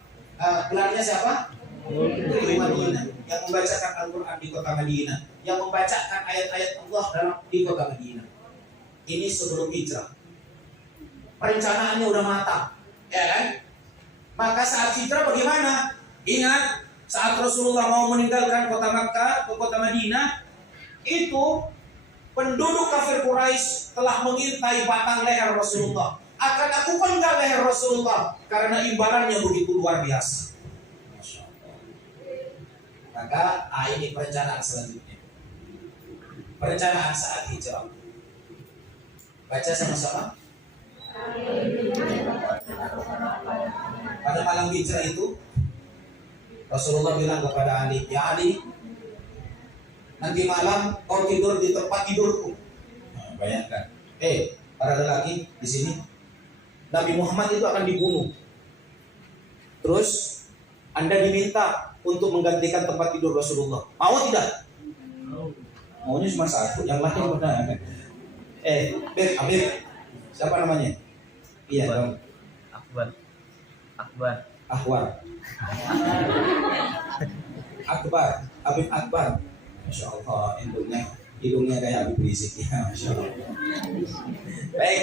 Gelarnya siapa? Muqri'u Madinah, yang membacakan Al-Quran di kota Madinah, yang membacakan ayat-ayat Allah di kota Madinah. Ini sebelum hijrah. Perencanaannya udah matang, ya kan? Maka saat hijrah bagaimana? Ingat, saat Rasulullah mau meninggalkan kota Makkah ke kota Madinah, itu penduduk kafir Quraisy telah mengintai batang leher Rasulullah. akan aku penggal leher Rasulullah karena imbalannya begitu luar biasa. Masya Allah. Maka ini perencanaan selanjutnya. Perencanaan saat hijrah. Baca sama-sama. Pada malam hijrah itu Rasulullah bilang kepada Ali, ya Ali, nanti malam kau tidur di tempat tidurku. Nah, bayangkan, para lelaki di sini, Nabi Muhammad itu akan dibunuh. Terus Anda diminta untuk menggantikan tempat tidur Rasulullah. Mau tidak? Maunya cuma satu, yang lain mana? Amir, siapa namanya? Iya, dong. Akbar, Habib Akbar. Masya Allah, hidungnya kayak Habib Rizik ya, Masya Allah. Baik,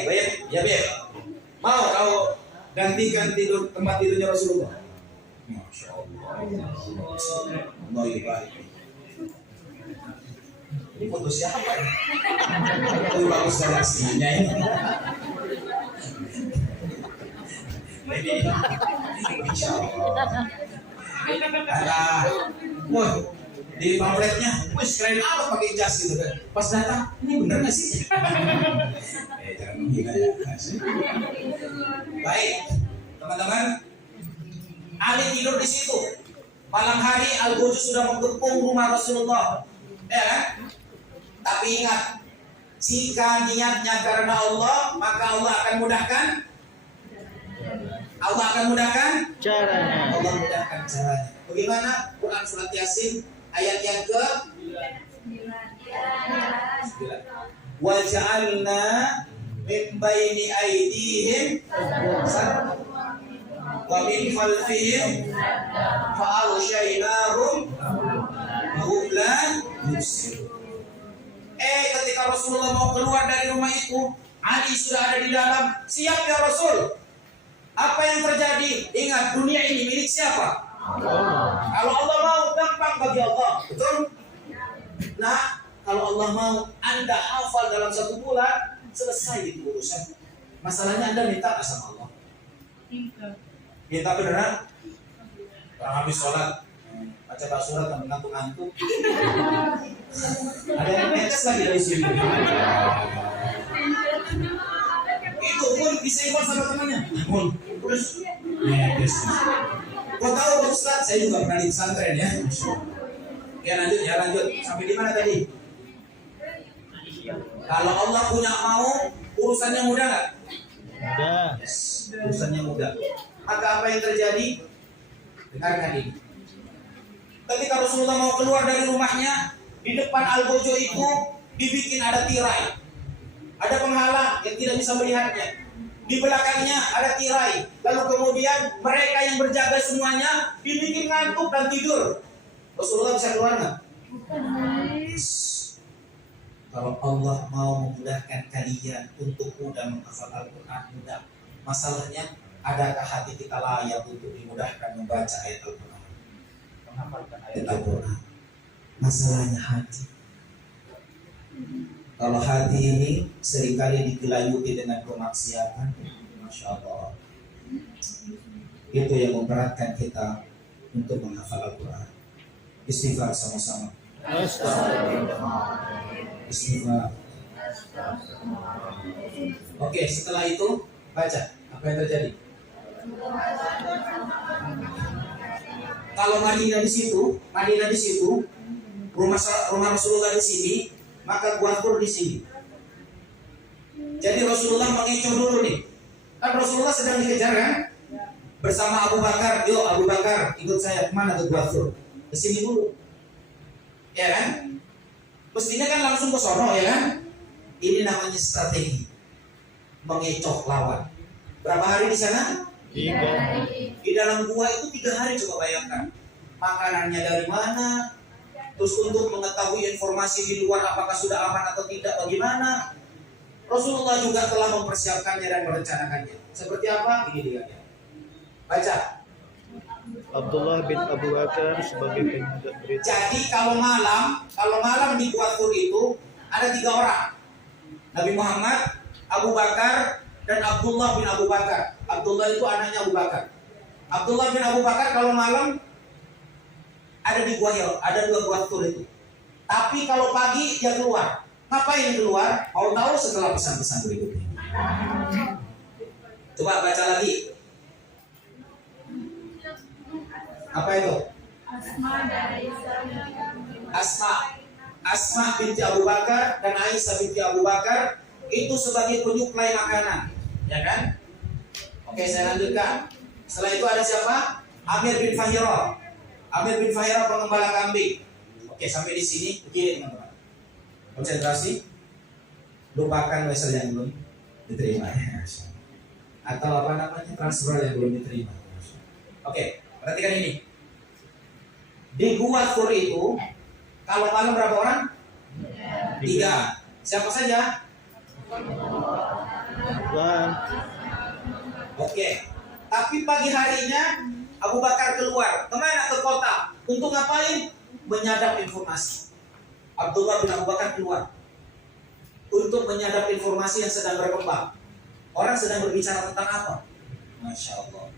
ya Beb. Mau kau gantikan tempat tidurnya Rasulullah? Masya Allah. Allah baik. Ini foto siapa ya? Itu bagus dari aslinya ini. Insya Allah. Di pamfletnya, wih keren apa pakai jas gitu kan? Pas datang, ini bener nggak sih? Jangan menghina ya. Baik, teman-teman. Ali tidur di situ. Malam hari Al-Ghujuz sudah mengepung rumah Rasulullah. Ya kan? Tapi ingat, jika niatnya karena Allah, maka Allah akan mudahkan. Allah akan mudahkan caranya. Allah mudahkan caranya. Bagaimana? Quran surat Yasin ayat yang ke 9. Wa ja'alna min baini aydihim wa min khalfihim fa'aghshaynahum hum la yubsirun. Ketika Rasulullah mau keluar dari rumah itu, Ali sudah ada di dalam. Siap ya Rasul. Apa yang terjadi? Ingat, dunia ini milik siapa? Allah. Kalau Allah mau, gampang bagi Allah. Betul? Nah, kalau Allah mau, Anda hafal dalam 1 bulan, selesai itu urusan. Masalahnya Anda minta sama Allah. Minta beneran? Orang habis sholat, baca surat dan mengantuk-antuk. Ada yang netes lagi dari sini. Itu pun disebar sama temannya. Terus netes. Kau tahu Ustaz, saya juga pernah di pesantren ya. Lanjut. Sampai di mana tadi? Kalau Allah punya mau, urusannya mudah nggak? Mudah. Yes, urusannya mudah. Maka apa yang terjadi? Dengarkan ini. Ketika Rasulullah mau keluar dari rumahnya, di depan Al-Ghujuz itu dibikin ada tirai. Ada penghalang yang tidak bisa melihatnya. Di belakangnya ada tirai. Lalu kemudian mereka yang berjaga semuanya dibikin ngantuk dan tidur. Rasulullah bisa keluar nggak? Kalau Allah mau memudahkan kalian untuk mudah menghafal Al-Quran, mudah. Masalahnya, adakah hati kita layak untuk dimudahkan membaca ayat Al-Quran? Menghafalkan ayat Al-Quran. Masalahnya hati. Kalau hati ini seringkali digelayuti dengan kemaksiatan, Masya Allah, itu yang memberatkan kita untuk menghafal Al-Quran. Istighfar sama-sama. Istighfar. Oke, setelah itu baca. Apa yang terjadi? Kalau Madinah di situ, rumah Rasulullah di sini, maka Gua Thur di sini. Jadi Rasulullah mengecoh dulu nih. Kan Rasulullah sedang dikejar kan? Bersama Abu Bakar. Yo Abu Bakar, ikut saya kemana ke Gua Thur? Ke sini dulu. Ya kan? Mestinya kan langsung ke sono ya kan? Ini namanya strategi. Mengecoh lawan. Berapa hari di sana? 3 hari. Di dalam gua itu 3 hari, coba bayangkan. Makanannya dari mana? Terus untuk mengetahui informasi di luar apakah sudah aman atau tidak, bagaimana? Rasulullah juga telah mempersiapkannya dan merencanakannya. Seperti apa? Ini dia. Baca. Abdullah bin Abu Bakar sebagai penyurat berita. Jadi kalau malam di Gua Thur itu ada 3 orang. Nabi Muhammad, Abu Bakar, dan Abdullah bin Abu Bakar. Abdullah itu anaknya Abu Bakar. Abdullah bin Abu Bakar kalau malam ada di gua Hira, ada 2 gua Tur itu. Tapi kalau pagi dia keluar. Ngapain keluar? Mau tahu setelah pesan-pesan berikut ini. Coba baca lagi. Apa itu? Asma binti Abu Bakar dan Aisyah binti Abu Bakar itu sebagai penyuplai makanan, ya kan? Oke, saya lanjutkan. Setelah itu ada siapa? Amir bin Fahira. Amir bin Fahira pengembala kambing. Oke, sampai di sini begini teman-teman. Konsentrasi. Lupakan wesel yang belum diterima. Atau apa namanya, transfer yang belum diterima. Oke, perhatikan ini. Di gua Tur itu kalau malam berapa orang? 3. Siapa saja? Oke. Tapi pagi harinya Abu Bakar keluar. Kemana? Ke kota. Untuk ngapain? Menyadap informasi. Abdullah bin Abu Bakar keluar untuk menyadap informasi yang sedang berkembang. Orang sedang berbicara tentang apa? Masya Allah.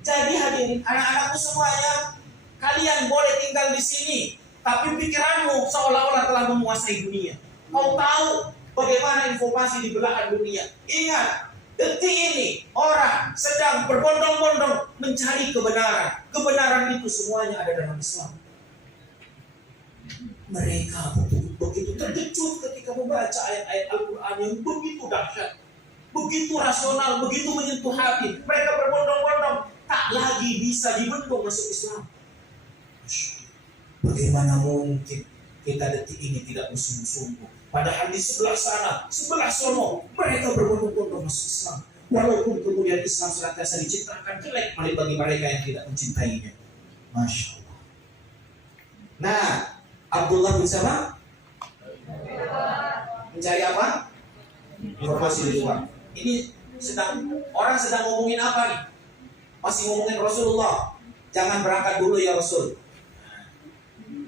Jadi hadirin, anak-anakku semuanya, kalian boleh tinggal di sini, tapi pikiranmu seolah-olah telah menguasai dunia. Kau tahu bagaimana informasi di belahan dunia. Ingat, detik ini orang sedang berbondong-bondong mencari kebenaran. Kebenaran itu semuanya ada dalam Islam. Mereka begitu terkejut ketika membaca ayat-ayat Al-Quran yang begitu dahsyat, begitu rasional, begitu menyentuh hati. Mereka berbondong-bondong, tak lagi bisa dibendung masuk Islam. Bagaimana mungkin kita detik ini tidak bersungguh-sungguh? Padahal di sebelah sana, sebelah sono, mereka berbondong-bondong masuk Islam. Walaupun kemudian Islam senantiasa diciptakan jelek bagi mereka yang tidak mencintainya. Masya Allah. Nah, Abdullah bin siapa? Mencari apa? Informasi di luar. Ini orang sedang ngomongin apa nih? Masih ngomongin Rasulullah. Jangan berangkat dulu ya Rasul.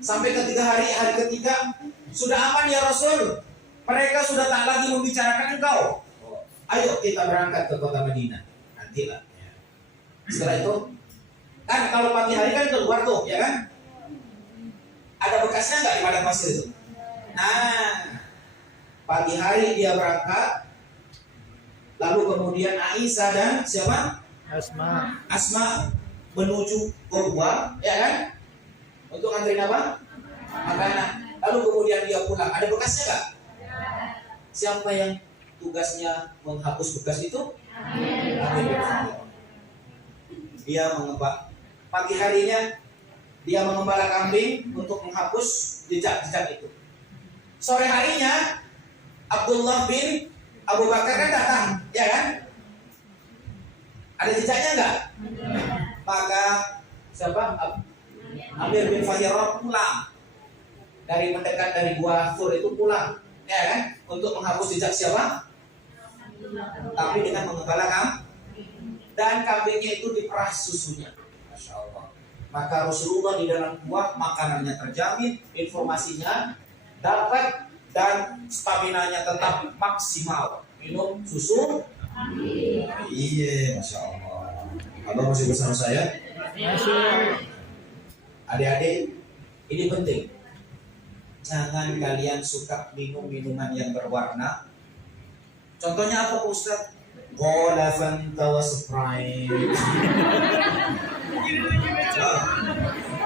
Sampai hari ketiga sudah aman ya Rasul. Mereka sudah tak lagi membicarakan engkau. Ayo kita berangkat ke kota Madinah. Nantilah. Setelah itu, kan kalau pagi hari kan keluar tuh, ya kan? Ada bekasnya nggak di padang pasir itu? Nah, pagi hari dia berangkat, lalu kemudian Aisyah dan siapa? Asma menuju ke gua, ya kan? Untuk nganterin apa? Makanan. Lalu kemudian dia pulang. Ada bekasnya nggak? Siapa yang tugasnya menghapus bekas itu? Dia mengembak. Pagi harinya dia mengembala kambing untuk menghapus jejak-jejak itu. Sore harinya Abdullah bin Abu Bakar kan datang, ya kan? Ada jejaknya enggak? Maka siapa? Amir bin Fahira pulang dari mendekat dari gua Tur itu pulang, ya kan? Untuk menghapus jejak siapa? Tapi dengan mengembala kambing, dan kambingnya itu diperas susunya. Masya Allah. Maka Rasulullah di dalam gua makanannya terjamin, informasinya dapat, dan stamina-nya tetap maksimal. Minum susu. Iya, Masya Allah. Abang masih bersama saya? Adik-adik, ini penting. Jangan kalian suka minum minuman yang berwarna. Contohnya apa Pak Ustaz? Cola, Fanta, Sprite.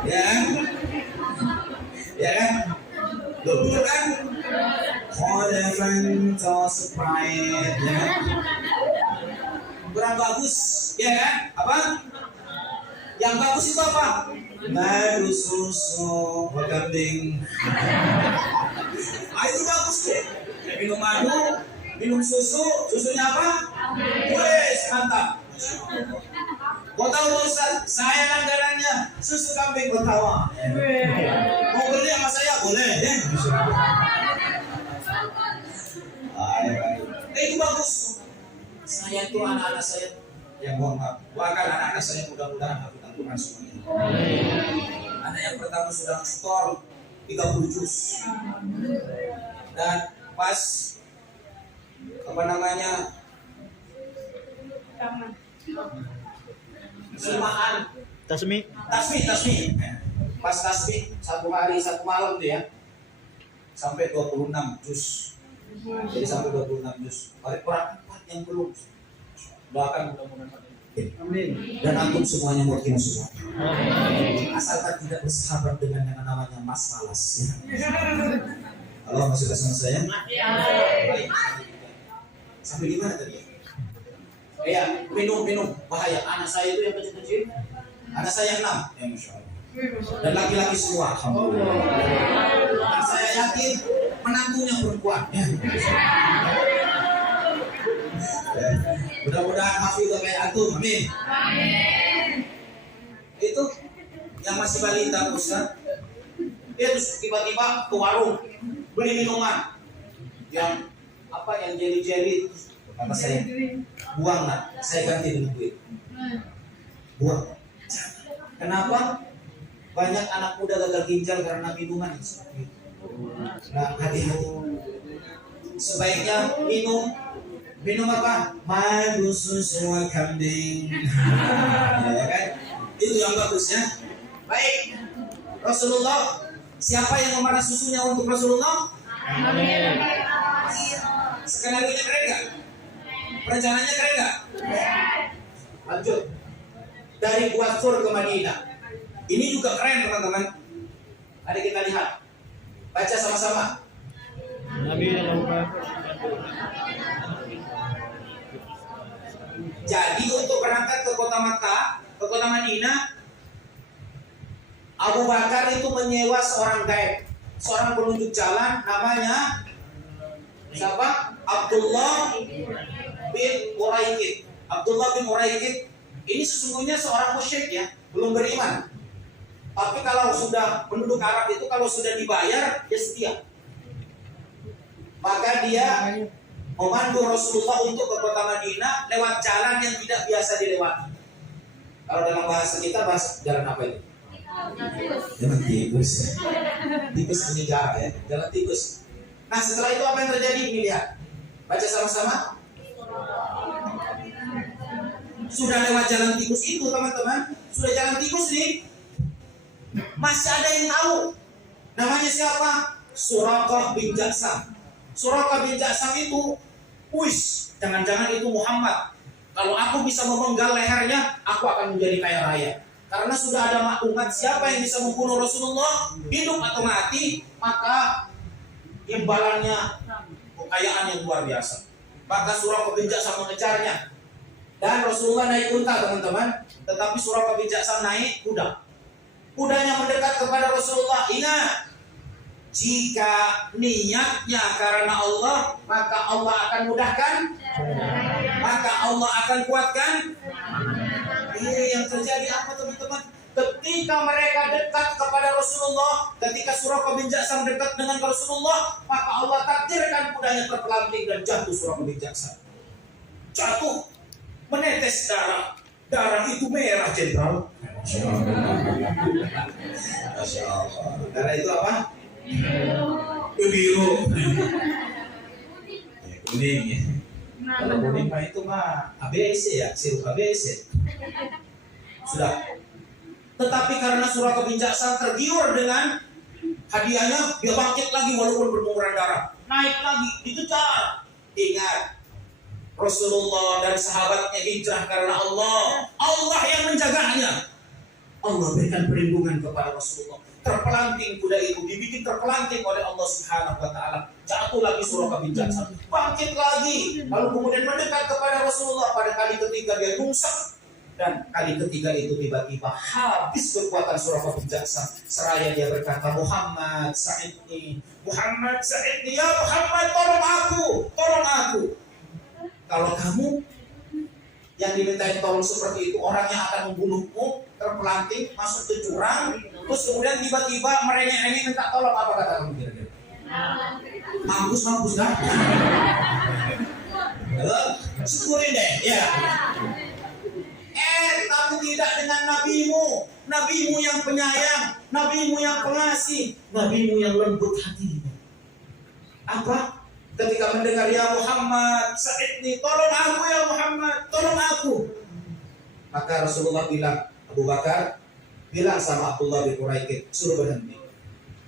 Ya kan? Ya kan? Loh, betul kan? Cola, Fanta, Sprite. Ya kan? Kurang bagus, ya kan? Apa? Yang bagus itu apa? Madu, susu, kambing. Itu bagus deh. Minum madu, minum susu, susunya apa? Wes, mantap. Kau tahu Ustaz, saya langganannya susu kambing Betawa. Mau beli sama saya boleh, ya? Itu bagus. Saya tuh anak-anak saya yang mohon maaf, bahkan anak-anak saya mudah-mudahan aku Al-Quran semuanya. Anak yang pertama sudah store 30 juz, dan pas Sumaan. Tasmi. Tasmi. Pas tasmi 1 hari 1 malam tuh ya. Sampai 26 juz. Jadi sampai 26 juz. Orang yang belum. Doakan mudah-mudahan. Amin. Dan antum semuanya mungkin semua. Asalkan tidak bersahabat dengan yang namanya Mas Malas. Halo, masih bersama saya? Baik. Sampai di mana tadi? Iya, minum bahaya. Anak saya itu yang kecil-kecil. Anak saya 6. Ya, Masya Allah. Dan laki-laki semua. Alhamdulillah. Dan saya yakin menantunya perempuan. Ya. Mudah-mudahan hafidh kayak antum. Amin. Itu yang masih balita Ustaz. Dia terus tiba-tiba ke warung beli minuman yang jeli-jeli. Kata saya, buang lah, saya ganti dengan duit. Buang. Kenapa? Banyak anak muda gagal ginjal karena minuman itu. Nah, hati-hati. Sebaiknya minum apa? Madu susu kambing. Ya kan? Itu yang bagus ya. Baik. Rasulullah, siapa yang memerah susunya untuk Rasulullah? Amin. Skenario-nya keren gak? Rencananya keren gak? Lanjut. Dari Gua Thur ke Madinah. Ini juga keren teman-teman. Mari kita lihat. Baca sama-sama. Jadi untuk berangkat ke kota Makkah, ke kota Madinah, Abu Bakar itu menyewa seorang guide, seorang penunjuk jalan, namanya siapa? Abdullah bin Uraikid. Abdullah bin Uraikid ini sesungguhnya seorang musyrik ya, belum beriman. Tapi kalau sudah penduduk Arab itu kalau sudah dibayar dia setia. Maka dia memandu Rasulullah untuk ke kota Madinah lewat jalan yang tidak biasa dilewati. Kalau dalam bahasa kita jalan apa itu? Jalan tikus. Tikus penjara ya, jalan tikus. Nah setelah itu apa yang terjadi? Ini lihat. Baca sama-sama. Sudah lewat jalan tikus itu teman-teman. Sudah jalan tikus nih. Masih ada yang tahu. Namanya siapa? Suraqah bin Jaksam. Suraqah bin Jaksam itu, jangan-jangan itu Muhammad. Kalau aku bisa memenggal lehernya, aku akan menjadi kaya raya. Karena sudah ada maklumat siapa yang bisa membunuh Rasulullah, hidup atau mati, maka imbalannya kekayaan yang luar biasa. Maka Suraqah bin Jaksam mengejarnya. Dan Rasulullah naik unta teman-teman. Tetapi Suraqah bin Jaksam naik kuda. Kudanya mendekat kepada Rasulullah. Ingat, jika niatnya karena Allah, maka Allah akan mudahkan, maka Allah akan kuatkan. Ini yang terjadi apa teman-teman? Ketika mereka dekat kepada Rasulullah, ketika Suraqah bin Jaksam dekat dengan Rasulullah, maka Allah takdirkan kudanya terpelanting dan jatuh Suraqah bin Jaksam. Jatuh, menetes darah. Darah itu merah jenderal. Masya Allah. Darah itu apa? Biru. Kuning ya. Kalau kuning mah itu mah ABC ya, sirup ABC. Sudah. Tetapi karena Suraqah bin Jaksam tergiur dengan hadiahnya, dia bangkit lagi walaupun berlumuran darah. Naik lagi, dikejar. Ingat, Rasulullah dan sahabatnya hijrah karena Allah. Allah yang menjaganya. Allah berikan perlindungan kepada Rasulullah. Terpelanting kuda itu, dibikin terpelanting oleh Allah Subhanahu wa taala. Jatuh lagi Suraqah bin Jaksam, bangkit lagi, lalu kemudian mendekat kepada Rasulullah. Pada kali ketiga dia rungsek, dan kali ketiga itu tiba-tiba habis kekuatan Suraqah bin Jaksam. Seraya dia berkata, Muhammad sa'idni, Muhammad sa'idni, ya Muhammad tolong aku. Kalau kamu yang dimintain tolong seperti itu, orang yang akan membunuhmu, terpelanting, masuk ke jurang, terus kemudian tiba-tiba merengek-rengek minta tolong, apa kata kamu kira-kira? Mampus kan? Syukurin deh, ya. Tapi tidak dengan nabimu yang penyayang, nabimu yang pengasih, nabimu yang lembut hati. Apa? ketika mendengar ya Muhammad, sa'idni, tolong aku ya Muhammad, tolong aku. Maka Rasulullah bilang, Abu Bakar bilang sama Abdullah bin Quraikid, suruh berhenti.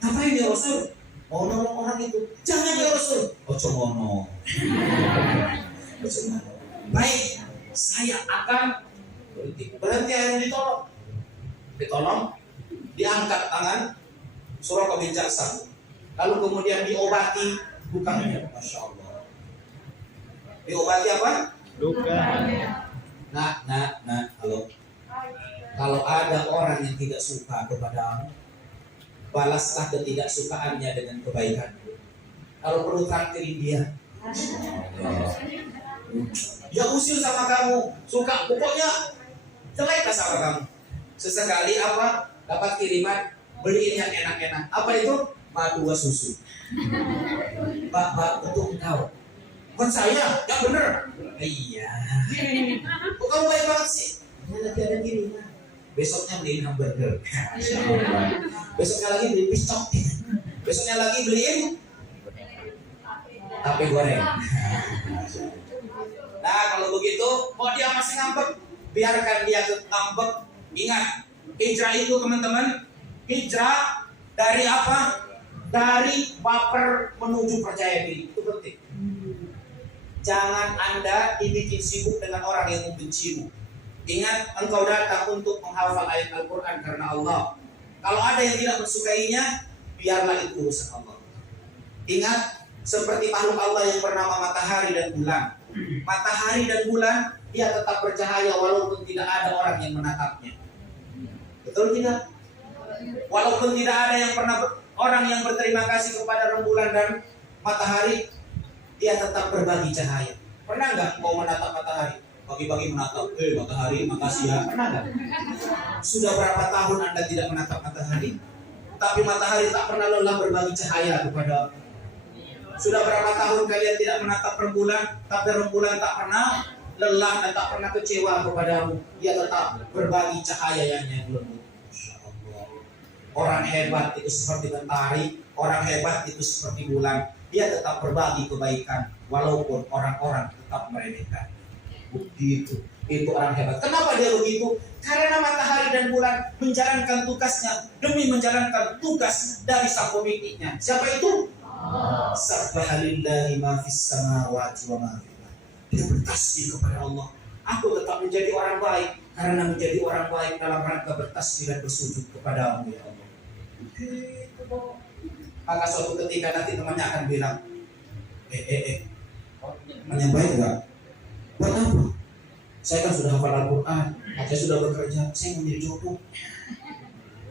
Ngapain ya Rasul? Mau nolong orang itu. Jangan ya Rasul. Ojo ngono. Baik, saya akan berhenti. Berhenti akhirnya ditolong. Ditolong, diangkat tangan Suraqah bin Jassam. Lalu kemudian diobati lukanya. Masya Allah. Diobati apa? Luka. Nah, kalau ada orang yang tidak suka kepadamu, balaslah ketidaksukaannya dengan kebaikan. Kalau perlu traktirin dia. Ya usil sama kamu, suka pokoknya jeleklah sama kamu. Sesekali apa? Dapat kiriman, beliin yang enak-enak. Apa itu? Madu susu. Pak, untuk engkau. Bukan saya, ya bener. Iya. Kok kamu baik banget sih? Ya lagi ada kiriman. Besoknya beliin hamburger. Besoknya lagi beliin piscok. Besoknya lagi beliin tape goreng. Nah kalau begitu, kok dia masih ngambek, biarkan dia ngambek. Ingat, hijrah itu teman-teman, hijrah dari apa? Dari baper menuju percaya diri. Itu penting. Jangan Anda dibikin sibuk dengan orang yang membencimu. Ingat, engkau datang untuk menghafal ayat Al-Quran karena Allah. Kalau ada yang tidak mensukainya, biarlah itu urusan Allah. Ingat, seperti makhluk Allah yang bernama matahari dan bulan. Matahari dan bulan, dia tetap bercahaya walaupun tidak ada orang yang menatapnya. Betul tidak? Walaupun tidak ada yang orang yang berterima kasih kepada rembulan dan matahari, dia tetap berbagi cahaya. Pernah nggak kau menatap matahari? Pagi-pagi menatap, matahari, makasih ya. Pernah nggak? Sudah berapa tahun Anda tidak menatap matahari? Tapi matahari tak pernah lelah berbagi cahaya kepada. Sudah berapa tahun kalian tidak menatap rembulan, tapi rembulan tak pernah lelah dan tak pernah kecewa kepadamu. Dia tetap berbagi cahaya yang lembut. Orang hebat itu seperti mentari, orang hebat itu seperti bulan. Dia tetap berbagi kebaikan, walaupun orang-orang tetap meremehkan. Begitu, itu orang hebat. Kenapa dia begitu? Karena matahari dan bulan menjalankan tugasnya demi menjalankan tugas dari sang pemiliknya. Siapa itu? Subhanallahi ma fis samawati wa ma fil ardh. Dia bertasbih kepada Allah. Aku tetap menjadi orang baik karena menjadi orang baik dalam rangka bertasbih dan bersujud kepadamu ya Allah. Maka suatu ketika nanti temannya akan bilang, teman yang baik enggak? Buat apa? Saya kan sudah hafal Al-Quran, saya sudah bekerja, saya mau jadi jodoh.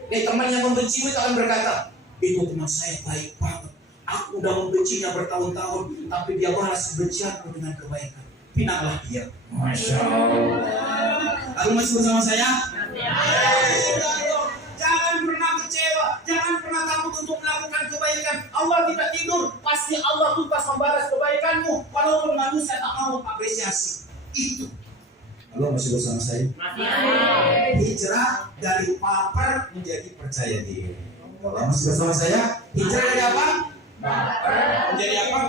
Teman yang membencimu itu akan berkata, itu teman saya baik banget. Aku udah membencinya bertahun-tahun, tapi dia balas kebencianku dengan kebaikan. Pinanglah dia. Masya Allah. Lalu masih bersama saya? Jangan pernah kecewa, jangan pernah takut untuk melakukan kebaikan. Allah tidak tidur, pasti Allah tuntas membalas kebaikanmu, walaupun manusia tak mau apresiasi. Itu. Allah masih bersama saya? Hijrah dari baper menjadi percaya diri. Allah masih bersama saya? Hijrah dari apa? Baper menjadi apa?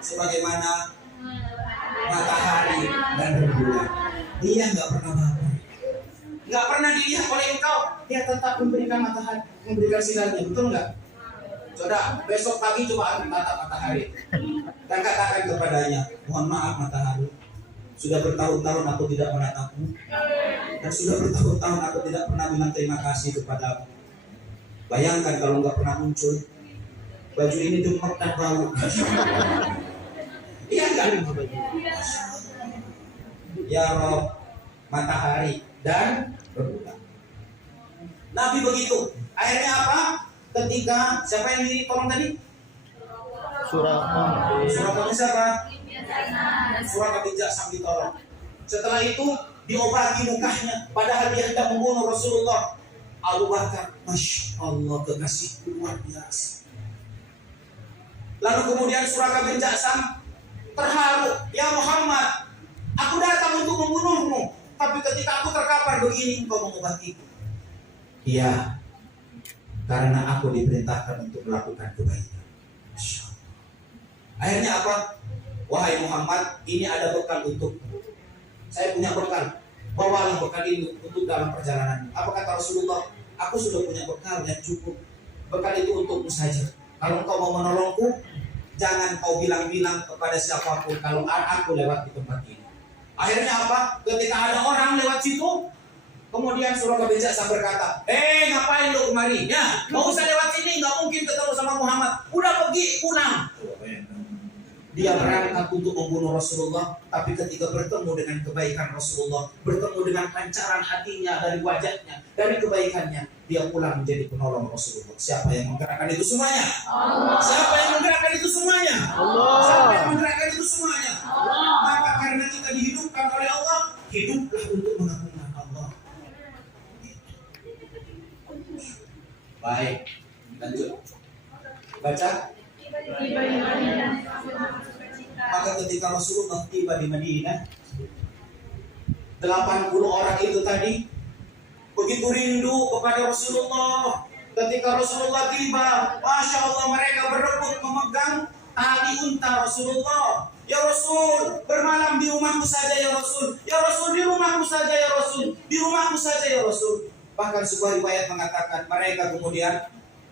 Sebagaimana matahari dan rembulan. Dia nggak pernah baper, nggak pernah dilihat oleh engkau. Dia tetap memberikan matahari, memberikan sinarnya. Betul nggak? Saudara, besok pagi coba tatap matahari dan katakan kepadanya, mohon maaf matahari, sudah bertahun-tahun aku tidak menatapmu, dan sudah bertahun-tahun aku tidak pernah bilang terima kasih kepadamu. Bayangkan kalau nggak pernah muncul, baju ini demek dan bau. Iya kan? Ya Rob, matahari dan rembulan. Nabi begitu. Akhirnya apa? Ketika siapa yang ditolong tadi? Suraqah siapa? Suraqah bin Jassam ditolong. Setelah itu diobati lukanya, padahal dia hendak membunuh Rasulullah. Abu Bakar, Masya Allah, kekasih luar biasa. Lalu kemudian Suraqah bin Jassam terharu, ya Muhammad, aku datang untuk membunuhmu, tapi ketika aku terkapar begini, engkau mengobatiku. Iya, karena aku diperintahkan untuk melakukan kebaikan. Akhirnya apa? Wahai Muhammad, ini ada bekal untuk saya punya bekal. Bawalah bekal ini untuk dalam perjalanan. Apa kata Rasulullah? Aku sudah punya bekal yang cukup. Bekal itu untukmu saja. Kalau kau mau menolongku, jangan kau bilang-bilang kepada siapapun kalau aku lewat di tempat ini. Akhirnya apa? Ketika ada orang lewat situ, kemudian Suraka bin Ja'sam berkata, ngapain lu kemari? Ya, mau usah lewat sini, nggak mungkin ketemu sama Muhammad. Udah pergi, punang. Dia berangkat untuk membunuh Rasulullah, tapi ketika bertemu dengan kebaikan Rasulullah, bertemu dengan pancaran hatinya dari wajahnya, dari kebaikannya, dia pulang menjadi penolong Rasulullah. Siapa yang menggerakkan itu semuanya? Allah. Siapa yang menggerakkan itu semuanya? Allah. Siapa yang menggerakkan itu semuanya? Allah. Maka karena kita dihidupkan oleh Allah, hiduplah untuk mengagungkan Allah. Baik, lanjut. Baca. Maka ketika Rasulullah tiba di Madinah, 80 orang itu tadi begitu rindu kepada Rasulullah. Ketika Rasulullah tiba, Masya Allah, mereka berebut memegang tali unta Rasulullah. Ya Rasul, bermalam di rumahku saja ya Rasul. Ya Rasul, di rumahku saja ya Rasul. Di rumahku saja ya Rasul. Bahkan sebuah riwayat mengatakan mereka kemudian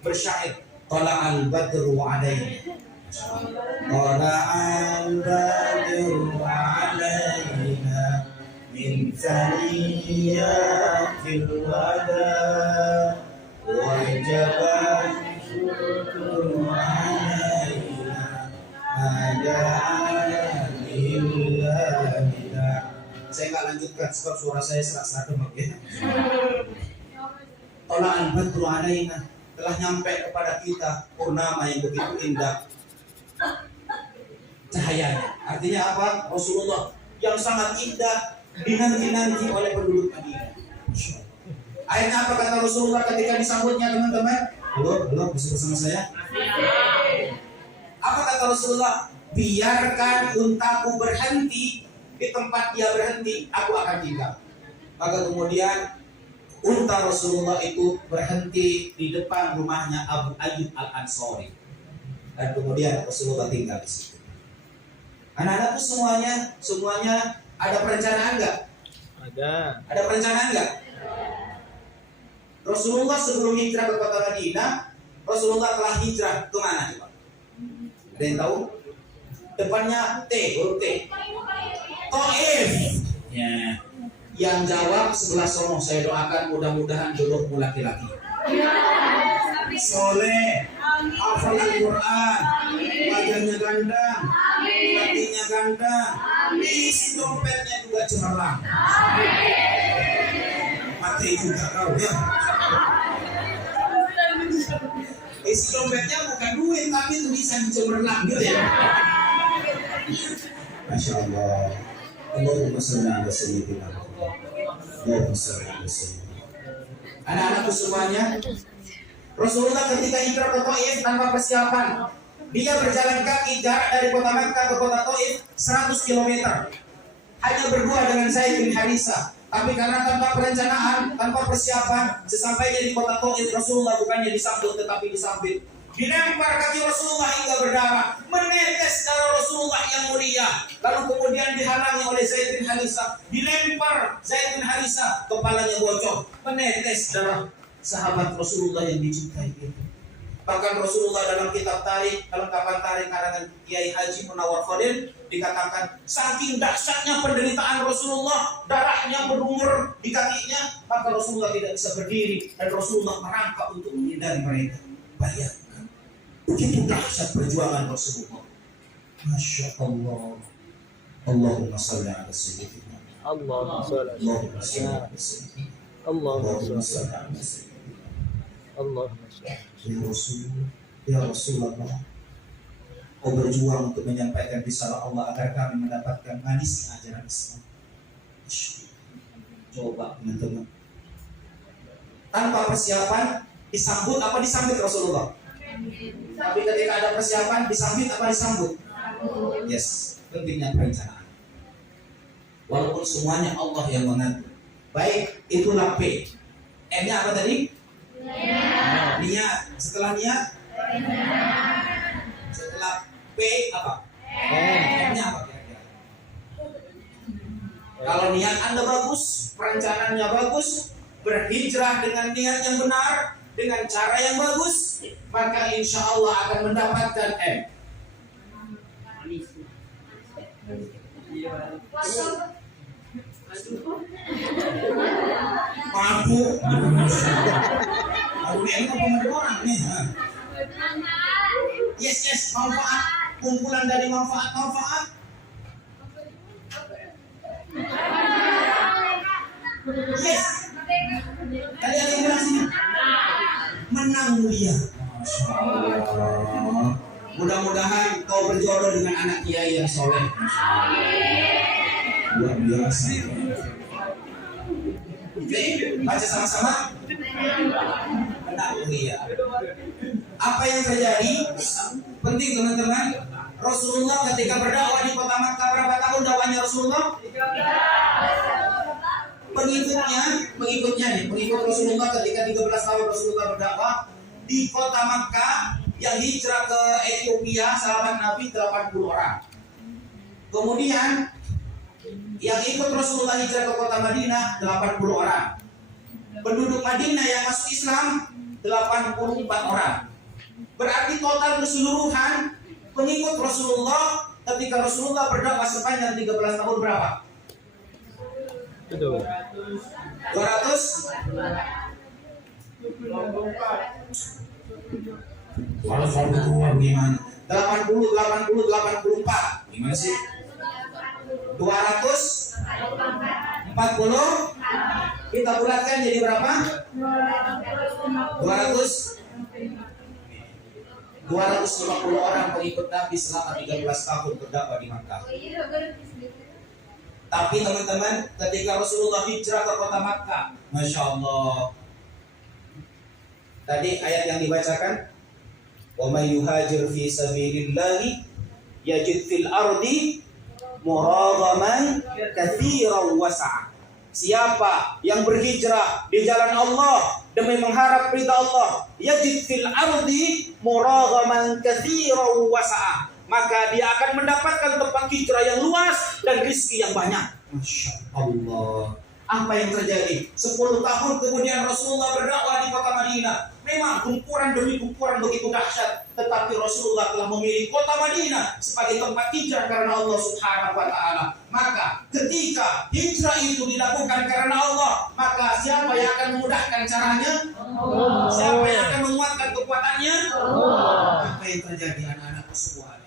bersyair, Tala'al badru alaina. Tala'al badru alaina min thaniyatil wada wajaban syukru alaina ada'alillah. Saya nggak lanjutkan sebab suara saya serak-serak demam ya. Tala'al badru alaina, telah nyampe kepada kita purnama yang begitu indah cahayanya. Artinya apa? Rasulullah yang sangat indah dinanti-nanti oleh penduduk Madinah. Akhirnya apa kata Rasulullah ketika disambutnya teman-teman? Halo, bisa bersama saya? Apa kata Rasulullah? Biarkan untaku berhenti di tempat dia berhenti, aku akan tinggal. Maka kemudian unta Rasulullah itu berhenti di depan rumahnya Abu Ayyub Al-Ansari. Dan kemudian Rasulullah tinggal di situ. Anak-anakku semuanya ada perencanaan enggak? Ada perencanaan enggak? Rasulullah sebelum hijrah ke kota Madinah, Rasulullah telah hijrah ke mana coba? Ada yang tahu? Depannya T, huruf T. Taif. Ya. Yang jawab sebelah sono, saya doakan mudah-mudahan jodohmu laki-laki. Soleh, hafal Al-Quran, wajahnya gandang, hatinya gandang, isi dompetnya juga cemerlang. Mati juga kau ya. Isi dompetnya bukan duit, tapi itu bisa dicemerlang gitu ya. Masya Allah. Allahumma sholli ala sayyidina Muhammad. Allahumma sholli ala sayyidina. Anak-anakku semuanya, Rasulullah ketika hijrah ke Taif tanpa persiapan, dia berjalan kaki jarak dari kota Makkah ke kota Taif 100 km. Hanya berdua dengan Zaid bin Harisah. Tapi karena tanpa perencanaan, tanpa persiapan, sesampainya di kota Taif, Rasulullah bukannya disambut tetapi disambit. Dilempar kaki Rasulullah hingga berdarah, menetes darah Rasulullah yang mulia. Lalu kemudian dihalangi oleh Zaid bin Harisah. Dilempar Zaid bin Harisah, kepalanya bocor, menetes darah sahabat Rasulullah yang dicintai itu. Bahkan Rasulullah dalam kitab tarikh, kelengkapan tarikh karangan Kiai Haji Munawwar Khalil dikatakan saking dahsyatnya penderitaan Rasulullah, darahnya berumur di kakinya, maka Rasulullah tidak bisa berdiri dan Rasulullah merangkak untuk menghindari mereka. Bayangkan begitu dahsyat perjuangan Rasulullah. Masya Allah. Allahumma sholli ala sayyidina. Allahumma sholli Allahumma sholli ala sayyidina. Allahumma sholli. Allahumma sholli. Ya Rasulullah, kau berjuang untuk menyampaikan risalah Allah agar kami mendapatkan manisnya ajaran Islam. Coba teman-teman, tanpa persiapan disambut apa disambut Rasulullah? Tapi ketika ada persiapan disambut apa disambut? Yes, pentingnya perencanaan. Walaupun semuanya Allah yang mengatur. Baik, itulah P. N-nya apa tadi? Niat. Setelah niat? Setelah P apa? M-nya apa kira-kira? Kalau niat Anda bagus, perencanaannya bagus, berhijrah dengan niat yang benar, dengan cara yang bagus, maka insya Allah akan mendapatkan M. Madu, ini apa madu orang nih? Yes, manfaat, kumpulan dari manfaat. Yes. Tadi ada yang bilang sini. Menang mulia. Masya Allah. Mudah-mudahan kau berjodoh dengan anak kiai yang soleh. Luar biasa. Oke, baca sama-sama. Menang mulia. Apa yang terjadi? Penting teman-teman. Rasulullah ketika berdakwah di kota Makkah, berapa tahun dakwahnya Rasulullah? Pengikut Rasulullah ketika 13 tahun Rasulullah berdakwah di kota Makkah, yang hijrah ke Ethiopia sahabat Nabi 80 orang. Kemudian yang ikut Rasulullah hijrah ke kota Madinah 80 orang. Penduduk Madinah yang masuk Islam 84 orang. Berarti total keseluruhan pengikut Rasulullah ketika Rasulullah berdakwah sepanjang 13 tahun berapa? 200 Kalau 80 gimana? 84 gimana sih? 240 kita bulatkan jadi berapa? 250 orang pengikut Nabi selama 13 tahun berdakwah di Makkah. Tapi teman-teman, ketika Rasulullah hijrah ke kota Makkah, Masya Allah, tadi ayat yang dibacakan, wa may yuhajir fi sabilillahi yajid fil ardi muragaman katsiran wasa'. Siapa yang berhijrah di jalan Allah demi mengharap ridha Allah, yajid fil ardi muragaman katsiran wasa', maka dia akan mendapatkan tempat hijrah yang luas dan rezeki yang banyak. Masya Allah. Apa yang terjadi? 10 tahun kemudian Rasulullah berdakwah di kota Madinah. Memang gempuran demi gempuran begitu dahsyat, tetapi Rasulullah telah memilih kota Madinah sebagai tempat hijrah karena Allah Subhanahu wa taala. Maka ketika hijrah itu dilakukan karena Allah, maka siapa yang akan memudahkan caranya? Allah. Siapa yang akan menguatkan kekuatannya? Allah. Apa yang terjadi anak-anak semuanya?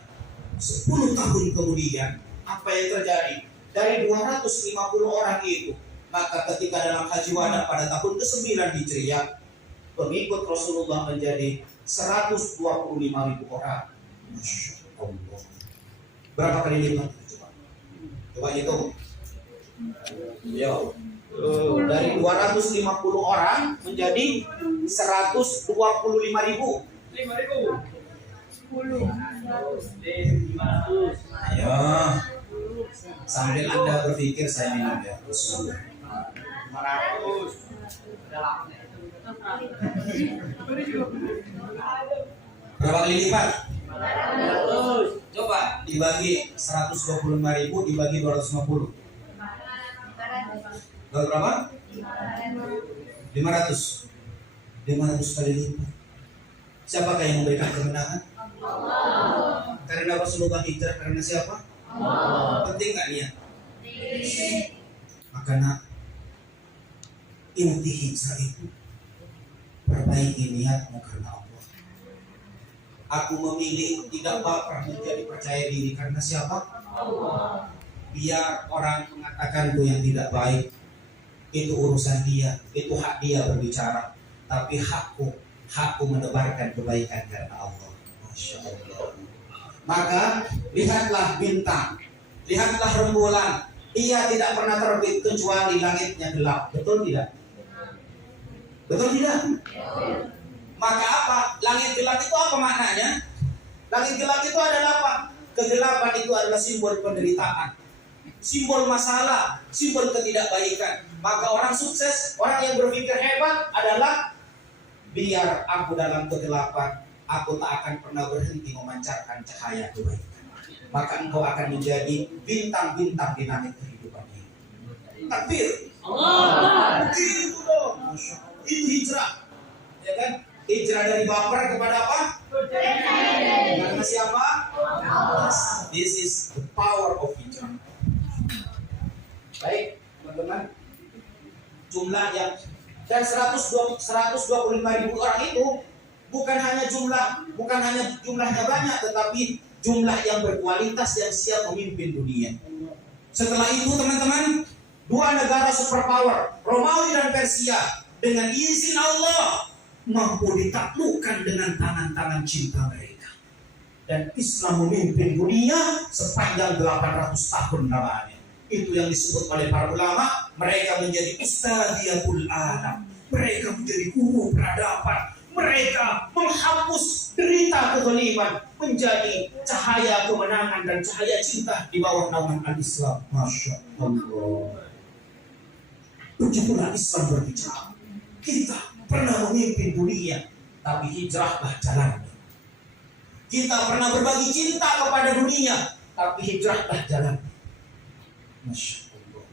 10 tahun kemudian, apa yang terjadi? Dari 250 orang itu, maka ketika dalam haji wada pada tahun ke-9 Hijriah, pengikut Rasulullah menjadi 125.000 orang. Masya Allah. Berapa kali lipat? Coba hitung. Dari 250 orang menjadi 125.000. 10. Ayo. Sambil Anda berpikir saya minum ya. 500. Berapa kali lipat? 500. Coba dibagi 125.000 dibagi 250. Berapa? 500. 500 kali lipat. Siapakah yang memberikan kemenangan? Allah. Karena Rasulullah hijrah karena siapa? Allah. Penting nggak niat? Makanya inti hijrah itu perbaiki niatmu karena Allah. Aku memilih tidak baper menjadi percaya diri karena siapa? Allah. Biar orang mengatakanku yang tidak baik, itu urusan dia, itu hak dia berbicara. Tapi hakku menebarkan kebaikan karena Allah. Masya Allah. Maka lihatlah bintang, lihatlah rembulan. Ia tidak pernah terbit kecuali langitnya gelap. Betul tidak? Betul tidak? Maka apa? Langit gelap itu apa maknanya? Langit gelap itu adalah apa? Kegelapan itu adalah simbol penderitaan, simbol masalah, simbol ketidakbaikan. Maka orang sukses, orang yang berpikir hebat adalah biar aku dalam kegelapan, aku tak akan pernah berhenti memancarkan cahaya kebaikan. Maka engkau akan menjadi bintang-bintang di langit kehidupan ini. Takbir. Allah. Itu dong. Itu hijrah. Ya kan? Hijrah dari baper kepada apa? Karena siapa? This is the power of hijrah. Baik, teman-teman. Jumlah yang dan 125.000 orang itu bukan hanya jumlahnya banyak, tetapi jumlah yang berkualitas yang siap memimpin dunia. Setelah itu teman-teman, dua negara superpower, Romawi dan Persia, dengan izin Allah mampu ditaklukkan dengan tangan-tangan cinta mereka. Dan Islam memimpin dunia sepanjang 800 tahun namanya. Itu yang disebut oleh para ulama, mereka menjadi ustadziyatul alam. Mereka menjadi guru peradaban. Mereka menghapus derita kezaliman menjadi cahaya kemenangan dan cahaya cinta di bawah naungan al-Islam. Masya Allah. Begitulah Islam berbicara. Kita pernah memimpin dunia, tapi hijrahlah jalannya. Kita pernah berbagi cinta kepada dunia, tapi hijrahlah jalannya. Masya Allah.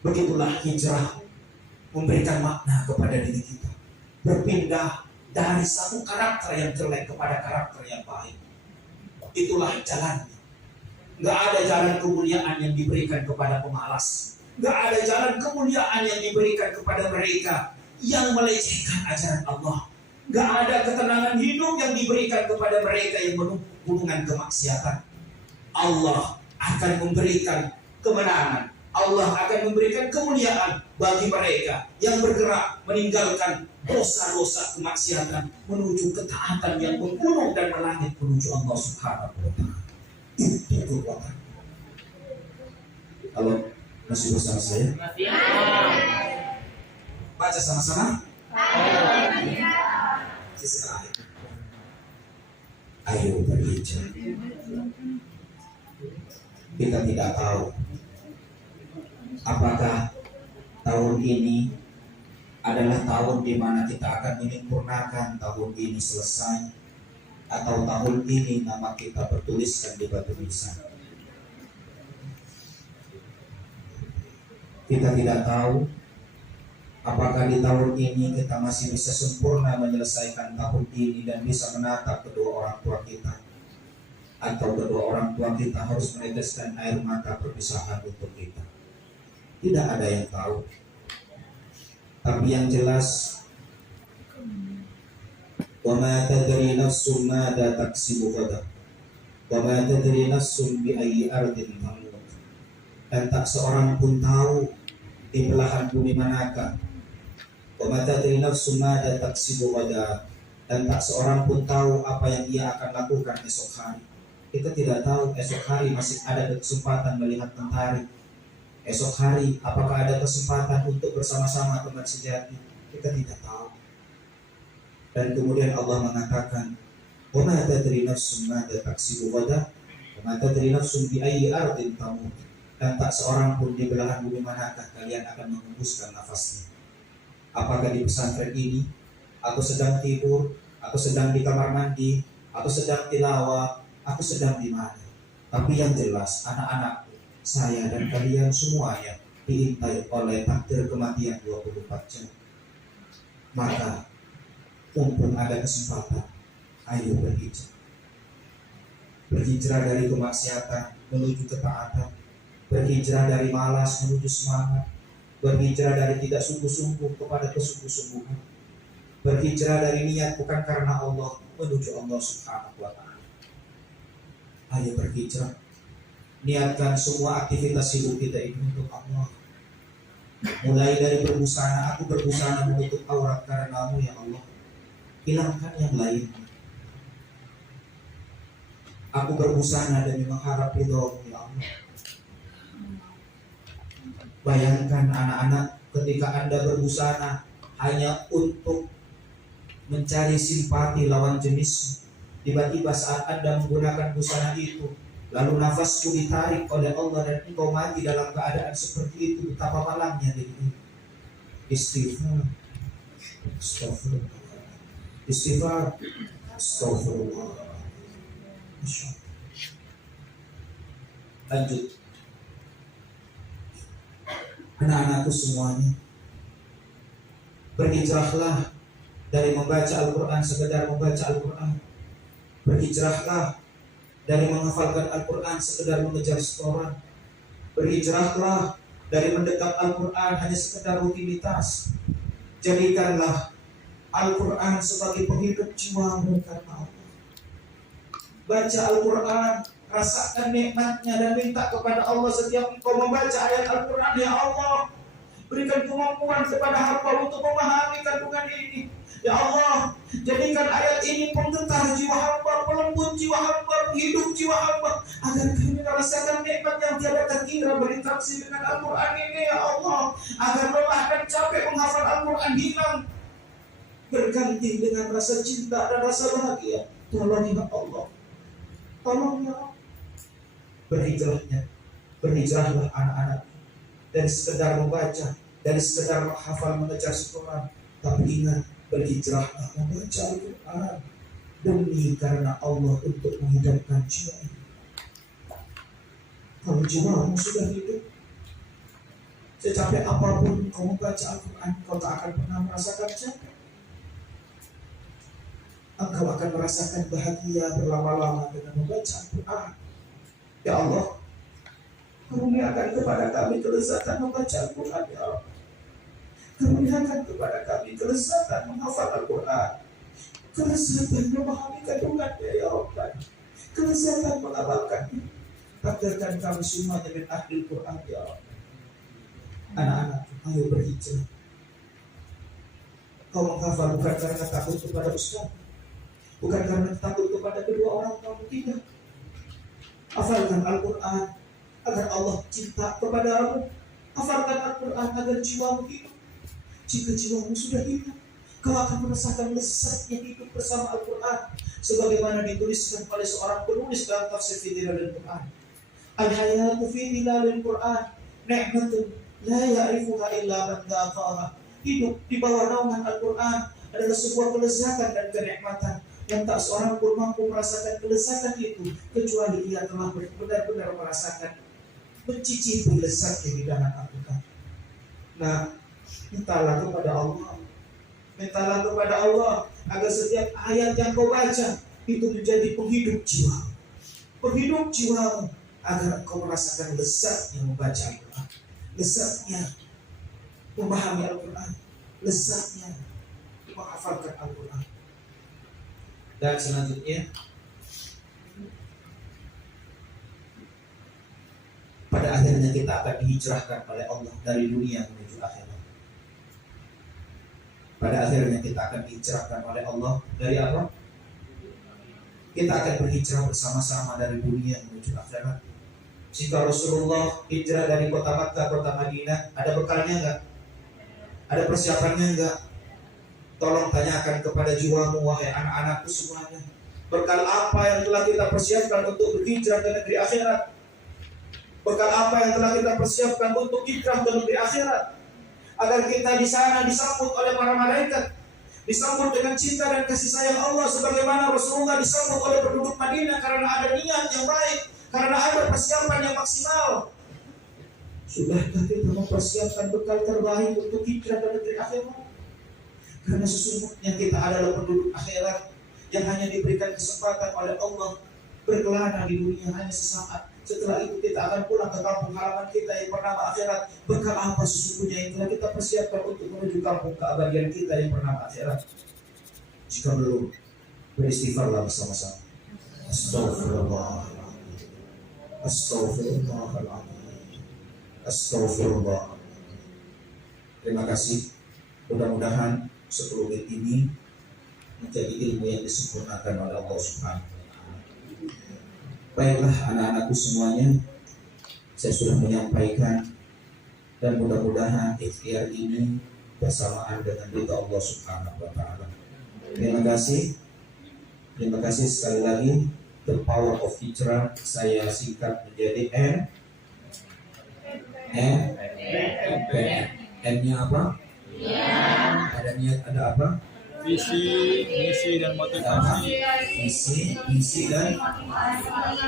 Begitulah hijrah memberikan makna kepada diri kita. Berpindah dari satu karakter yang jelek kepada karakter yang baik. Itulah jalannya. Gak ada jalan kemuliaan yang diberikan kepada pemalas. Gak ada jalan kemuliaan yang diberikan kepada mereka yang melecehkan ajaran Allah. Gak ada ketenangan hidup yang diberikan kepada mereka yang menumpuk gunungan kemaksiatan. Allah akan memberikan kemenangan. Allah akan memberikan kemuliaan bagi mereka yang bergerak meninggalkan dosa-dosa kemaksiatan menuju ketaatan yang menggunung dan melangit menuju Allah Subhanahu wa Ta'ala. Itu kekuatan. Kalau masih bersama saya, baca sama-sama. Ayo berhijrah. Kita tidak tahu apakah tahun ini adalah tahun di mana kita akan menyempurnakan tahun ini selesai, atau tahun ini nama kita bertuliskan di batu nisan. Kita tidak tahu apakah di tahun ini kita masih bisa sempurna menyelesaikan tahun ini dan bisa menatap kedua orang tua kita, atau kedua orang tua kita harus meneteskan air mata perpisahan untuk kita. Tidak ada yang tahu. Tapi yang jelas, wa ma tadri nafsun madza taksibu ghadan, wa ma tadri nafsun bi ayyi ardin tamut. Dan tak seorang pun tahu di belahan bumi manakah. Wa ma tadri nafsun madza taksibu ghadan. Dan tak seorang pun tahu apa yang ia akan lakukan esok hari. Kita tidak tahu esok hari masih ada kesempatan melihat mentari. Esok hari apakah ada kesempatan untuk bersama-sama teman sejati? Kita tidak tahu. Dan kemudian Allah mengatakan, "Wa ma tadri nafsun madza taksibu ghadan, wa ma tadri nafsun bi ayyi ardin tamut." Dan tak seorang pun di belahan bumi manakah kalian akan menghembuskan nafasnya. Apakah di pesantren ini, atau sedang tidur, atau sedang di kamar mandi, atau sedang tilawah, atau sedang di mana. Tapi yang jelas, anak-anak, saya dan kalian semuanya diintai oleh takdir kematian 24 jam. Maka mumpung ada kesempatan, ayo berhijrah. Berhijrah dari kemaksiatan menuju ketaatan. Berhijrah dari malas menuju semangat. Berhijrah dari tidak sungguh-sungguh kepada kesungguh-sungguhan. Berhijrah dari niat bukan karena Allah menuju Allah Subhanahu wa Ta'ala. Ayo berhijrah. Niatkan semua aktivitas hidup kita ini untuk Allah. Mulai dari berbusana, aku berbusana menutup aurat karenamu ya Allah. Hilangkan yang lain. Aku berbusana demi mengharap ridhomu ya Allah. Bayangkan anak-anak, ketika Anda berbusana hanya untuk mencari simpati lawan jenis, tiba-tiba saat Anda menggunakan busana itu, lalu nafasku ditarik oleh Allah dan engkau mati dalam keadaan seperti itu, betapa malangnya diri ini. Istighfar. Istighfar. Astagfirullah. Masya Allah. Lanjut. Anak-anakku semuanya, berhijrahlah dari membaca Al-Quran sekedar membaca Al-Quran. Berhijrahlah dari menghafalkan Al-Quran sekedar mengejar setoran. Berhijrahlah dari mendekat Al-Quran hanya sekedar rutinitas. Jadikanlah Al-Quran sebagai penghidup jiwamu karena Allah. Baca Al-Quran, rasakan nikmatnya dan minta kepada Allah setiap engkau membaca ayat Al-Quran. Ya Allah, berikan kemampuan kepada hamba untuk memahami kandungan ini. Ya Allah, jadikan ayat ini penggetar jiwa hamba, pelembut jiwa hamba, penghidup jiwa hamba, agar kami merasakan nikmat yang tiada terkira berinteraksi dengan Al-Quran ini. Ya Allah, agar lelah dan capek menghafal Al-Quran hilang, berganti dengan rasa cinta dan rasa bahagia. Tolong ya Allah, tolong ya Allah. Berhijrahlah anak-anak dari sekedar membaca, dari sekedar menghafal mengejar setoran, tapi ingat, berhijrahlah membaca Al-Quran demi karena Allah untuk menghidupkan jiwa ini. Kalau jiwamu sudah hidup, secapek apapun kau membaca Al-Quran, kau tak akan pernah merasakan capek. Engkau akan merasakan bahagia berlama-lama dengan membaca Al-Quran. Ya Allah, karuniakan kepada kami kelezatan membaca Al-Quran. Ya Allah, karuniakan kepada kami kelezatan menghafal Al-Quran, kelezatan memahami kandungannya. Ya Allah, kelezatan mengamalkannya. Takdirkan kami semuanya min ahli Quran. Ya Allah, anak-anak, ayo berhijrah. Kau menghafal bukan karena takut kepada ustaz, bukan karena takut kepada kedua orang kamu, tidak. Hafalkan Al-Quran agar Allah cinta kepadamu. Hafalkan Al-Quran agar jiwamu hidup. Jika jiwamu sudah hidup, kau akan merasakan lezatnya hidup bersama Al-Quran, sebagaimana dituliskan oleh seorang penulis dalam tafsir Fidilalil Quran. Al-hayatu fi dilalil Quran ni'matun la ya'rifuha illa man dzaqaha. Hidup di bawah naungan Al-Quran adalah sebuah kelezatan dan kenikmatan yang tak seorang pun mampu merasakan kelezatan itu kecuali ia telah benar-benar merasakan, mencicipi lezatnya di dalam Al-Quran. Nah, mintalah kepada Allah, mintalah kepada Allah agar setiap ayat yang kau baca itu menjadi penghidup jiwa, penghidup jiwamu, agar kau merasakan lezatnya membaca Al-Quran, lezatnya memahami Al-Quran, lezatnya menghafalkan Al-Quran. Dan selanjutnya, pada akhirnya kita akan dihijrahkan oleh Allah dari dunia menuju akhirat. Pada akhirnya kita akan dihijrahkan oleh Allah dari apa? Kita akan berhijrah bersama-sama dari dunia menuju akhirat. Jika Rasulullah hijrah dari kota Makkah ke kota Madinah, ada bekalnya enggak? Ada persiapannya enggak? Tolong tanyakan kepada jiwamu, wahai anak-anakku semuanya, bekal apa yang telah kita persiapkan untuk berhijrah ke negeri akhirat? Bekal apa yang telah kita persiapkan untuk hijrah ke negeri akhirat? Agar kita di sana disambut oleh para malaikat, disambut dengan cinta dan kasih sayang Allah, sebagaimana Rasulullah disambut oleh penduduk Madinah karena ada niat yang baik, karena ada persiapan yang maksimal. Sudahkah kita mempersiapkan bekal terbaik untuk hijrah ke negeri akhirat? Karena sesungguhnya kita adalah penduduk akhirat yang hanya diberikan kesempatan oleh Allah berkelana di dunia hanya sesaat. Setelah itu kita akan pulang ke kampung halaman kita yang bernama akhirat. Bekal apa sesungguhnya yang telah kita persiapkan untuk menuju kampung keabadian kita yang bernama akhirat? Jika belum, beristighfarlah bersama-sama. Astaghfirullahaladzim, Astaghfirullahaladzim, Astaghfirullah. Terima kasih. Mudah-mudahan 10 menit ini menjadi ilmu yang disempurnakan oleh Allah Subhanahu wa Ta'ala. Baiklah anak-anakku semuanya, saya sudah menyampaikan, dan mudah-mudahan ikhtiar ini bersamaan dengan ridha Allah Subhanahu wa Ta'ala. Terima kasih sekali lagi. The power of hijrah saya singkat menjadi N-nya apa? Ada niat, ada apa? Visi, misi dan motivasi. Visi dan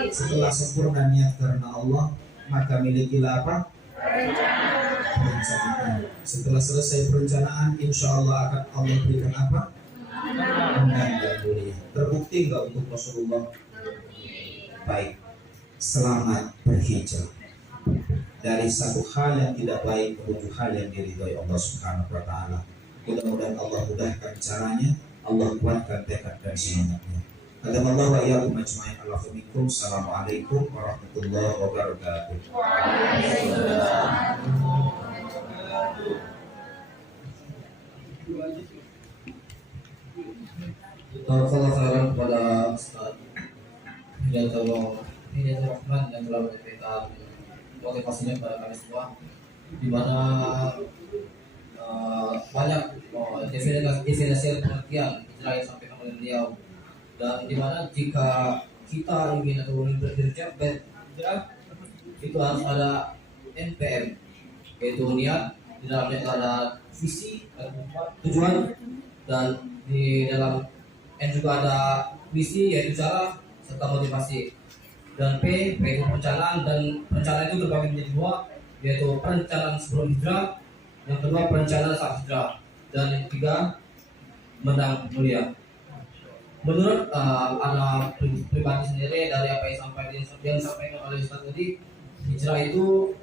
setelah sempurna niat karena Allah, maka milikilah apa? Perencanaan. Setelah selesai perencanaan, insya Allah akan Allah berikan apa? Menang dan mulia. Terbukti nggak untuk Rasulullah? Baik, selamat berhijrah dari satu hal yang tidak baik menuju hal yang diridhoi Allah Subhanahu wa Ta'ala. Mudah-mudahan Allah mudahkan caranya, Allah kuatkan tekad dan semangatnya. Adamallahu wa iyyakum ajma'in. Assalamualaikum warahmatullahi wabarakatuh. Barakallahu khairan kepada Ustaz Hidayatul Rahman yang telah memberikan motivasinya kepada kami semua, di mana banyak definisi pengertian hijrah yang sampaikan oleh beliau, dan di mana jika kita ingin atau ingin berhijrah itu harus ada NPM, yaitu niat, di dalamnya ada visi dan tujuan, dan di dalam N juga ada misi yaitu cara serta motivasi, dan P yaitu perencanaan, dan perencanaan itu terbagi menjadi dua, yaitu perencanaan sebelum hijrah, yang kedua perencanaan saat hijrah, dan yang ketiga menang mulia. Menurut anak pribadi sendiri dari apa yang disampaikan oleh Ustaz tadi, hijrah itu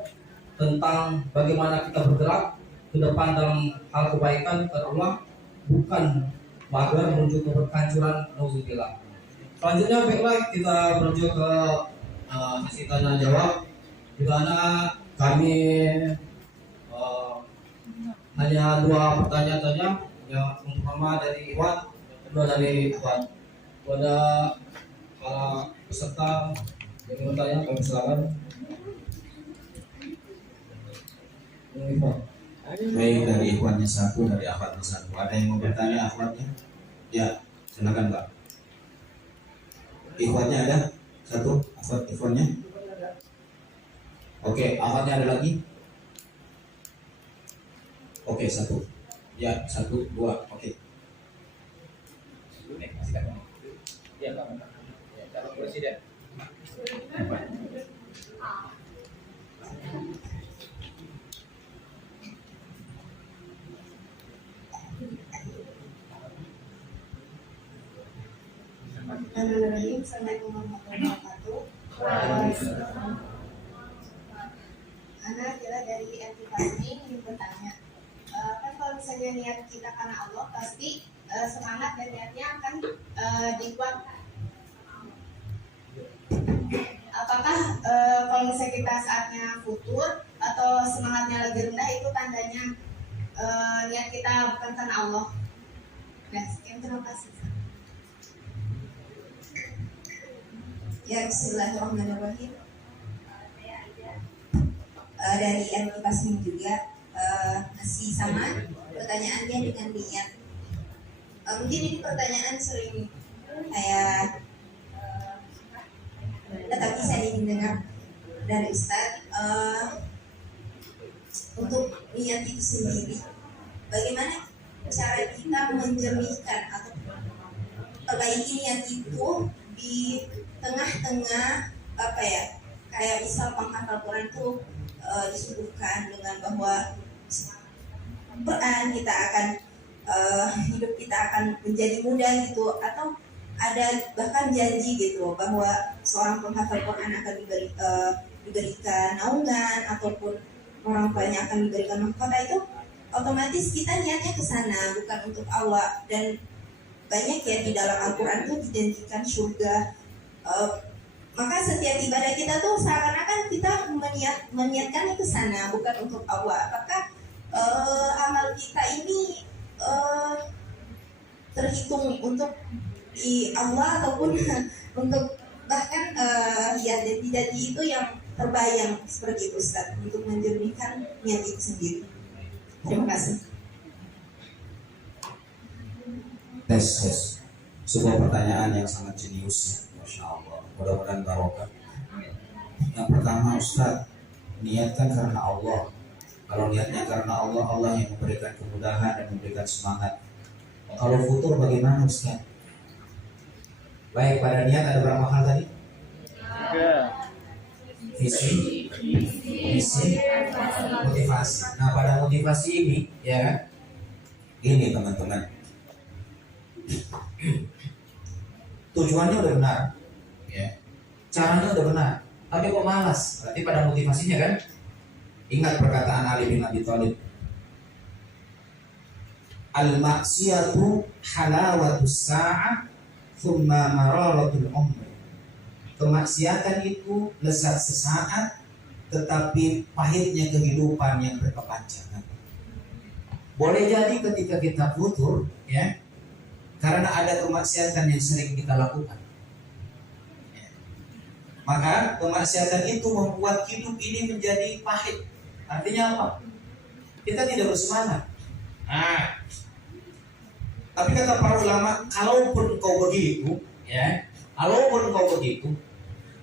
tentang bagaimana kita bergerak ke depan dalam hal kebaikan kepada Allah, bukan agar menuju ke kehancuran. Nauzubillah. Selanjutnya baiklah kita menuju ke sesi tanya jawab, di mana kami hanya dua pertanyaan saja, yang pertama dari Iwan, kedua dari Iwan. Pada para peserta yang ingin bertanya, kami silakan. Baik, dari ikhwannya satu, dari akhwatnya satu. Ada yang mau bertanya akhwatnya? Ya, silakan Pak. Ikhwannya ada satu, ikhwannya. Oke, akhwatnya ada lagi? Oke, satu. Ya, satu, dua, oke. Ya, Calon Presiden. Bismillahirrahmanirrahim. Assalamualaikum warahmatullahi wabarakatuh. Ana adalah dari RT Pasmi, ingin bertanya, kan kalau misalnya niat kita karena Allah, pasti semangat dan niatnya akan dikuatkan. Apakah kalau misalnya kita saatnya futur atau semangatnya lagi rendah, itu tandanya niat kita bukan karena Allah? Nah, sekian, terima kasih. Ya, bismillahirrahmanirrahim. Dari MT Pasmin juga masih sama pertanyaannya dengan niat. Mungkin ini pertanyaan sering saya tetapi saya ingin dengar dari Ustaz untuk niat itu sendiri. Bagaimana cara kita menjernihkan atau perbaiki niat itu di tengah-tengah apa ya, kayak misal penghafal Quran tuh disuguhkan dengan bahwa Quran kita akan hidup kita akan menjadi mudah gitu, atau ada bahkan janji gitu bahwa seorang penghafal Quran akan diberikan naungan ataupun orang tuanya akan diberikan mahkota, itu otomatis kita niatnya ke sana bukan untuk Allah. Dan banyak ya di dalam Al-Quran tuh dijanjikan surga. Maka setiap ibadah kita tuh seakan-akan kita meniatkan ke sana bukan untuk Allah. Apakah amal kita ini terhitung untuk di Allah ataupun untuk bahkan ya janji-janji itu yang terbayang seperti itu Ustaz, untuk menjernihkan niat itu sendiri. Terima kasih. Tes. Sebuah pertanyaan yang sangat jenius. Masya Allah, mudah-mudahan barokah. Yang pertama Ustaz, niatkan karena Allah. Kalau niatnya karena Allah, Allah yang memberikan kemudahan dan memberikan semangat. Kalau futur bagaimana Ustaz? Baik, pada niat ada berapa hal tadi? 3. Visi, motivasi. Nah, pada motivasi ini, ya kan? Ini teman-teman. Tujuannya udah benar, ya. Caranya udah benar, tapi kok malas? Berarti pada motivasinya kan? Ingat perkataan Ali bin Abi Thalib. Al-maksiyatu halawatus sa'ah thumma mararatul umr. Kemaksiatan itu lezat sesaat, tetapi pahitnya kehidupan yang berkepanjangan. Boleh jadi ketika kita futur, ya, karena ada kemaksiatan yang sering kita lakukan. Maka kemaksiatan itu membuat hidup ini menjadi pahit. Artinya apa? Kita tidak bersemangat. Tapi kata para ulama, kalaupun kau begitu, ya, kalaupun kau begitu,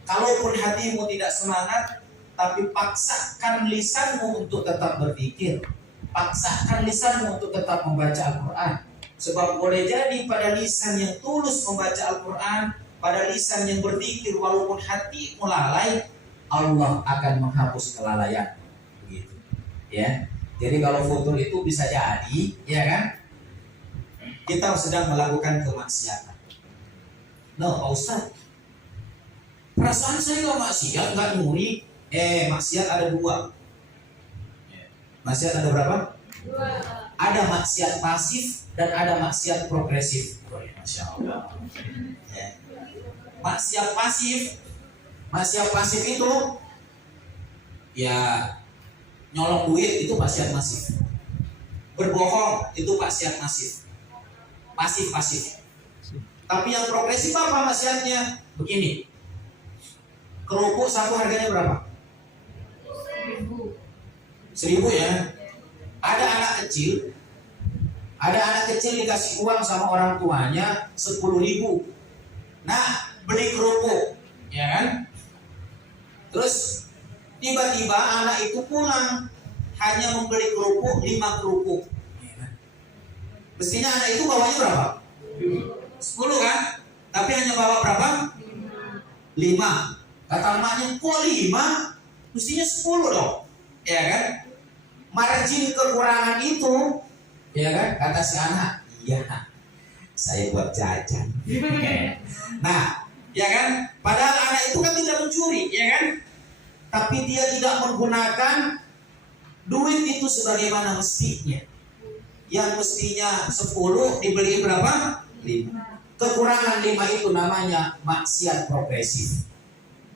kalaupun hatimu tidak semangat, tapi paksakan lisanmu untuk tetap berpikir, paksakan lisanmu untuk tetap membaca Al-Quran. Sebab boleh jadi pada lisan yang tulus membaca Al-Quran, pada lisan yang berpikir walaupun hatimu lalai, Allah akan menghapus kelalaian. Begitu, ya. Jadi kalau futur itu bisa jadi, ya kan, kita sedang melakukan kemaksiatan. Nah, Pak Ustaz, perasaan saya kalau maksiat nggak nyuri. Maksiat ada 2. Maksiat ada berapa? 2. Ada maksiat pasif dan ada maksiat progresif. Masya Allah. Maksiat pasif itu ya nyolong duit, itu maksiat pasif. Berbohong itu maksiat pasif. Tapi yang progresif apa maksiatnya? Begini. Kerupuk satu harganya berapa? 1.000 ya. Ada anak kecil dikasih uang sama orang tuanya 10.000. Nah, beli kerupuk, ya kan? Terus tiba-tiba anak itu pulang hanya membeli kerupuk 5 kerupuk. Mestinya anak itu bawanya berapa? 10 kan? Tapi hanya bawa berapa? 5. Kata emaknya, kok 5? Mestinya 10 dong, ya kan? Margin kekurangan itu, ya kan? Kata si anak, iya, saya buat jajan. Nah, ya kan? Padahal anak itu kan tidak mencuri, ya kan? Tapi dia tidak menggunakan duit itu sebagaimana mestinya. Yang mestinya 10 dibeli berapa? 5. Kekurangan 5 itu namanya maksiat progresif.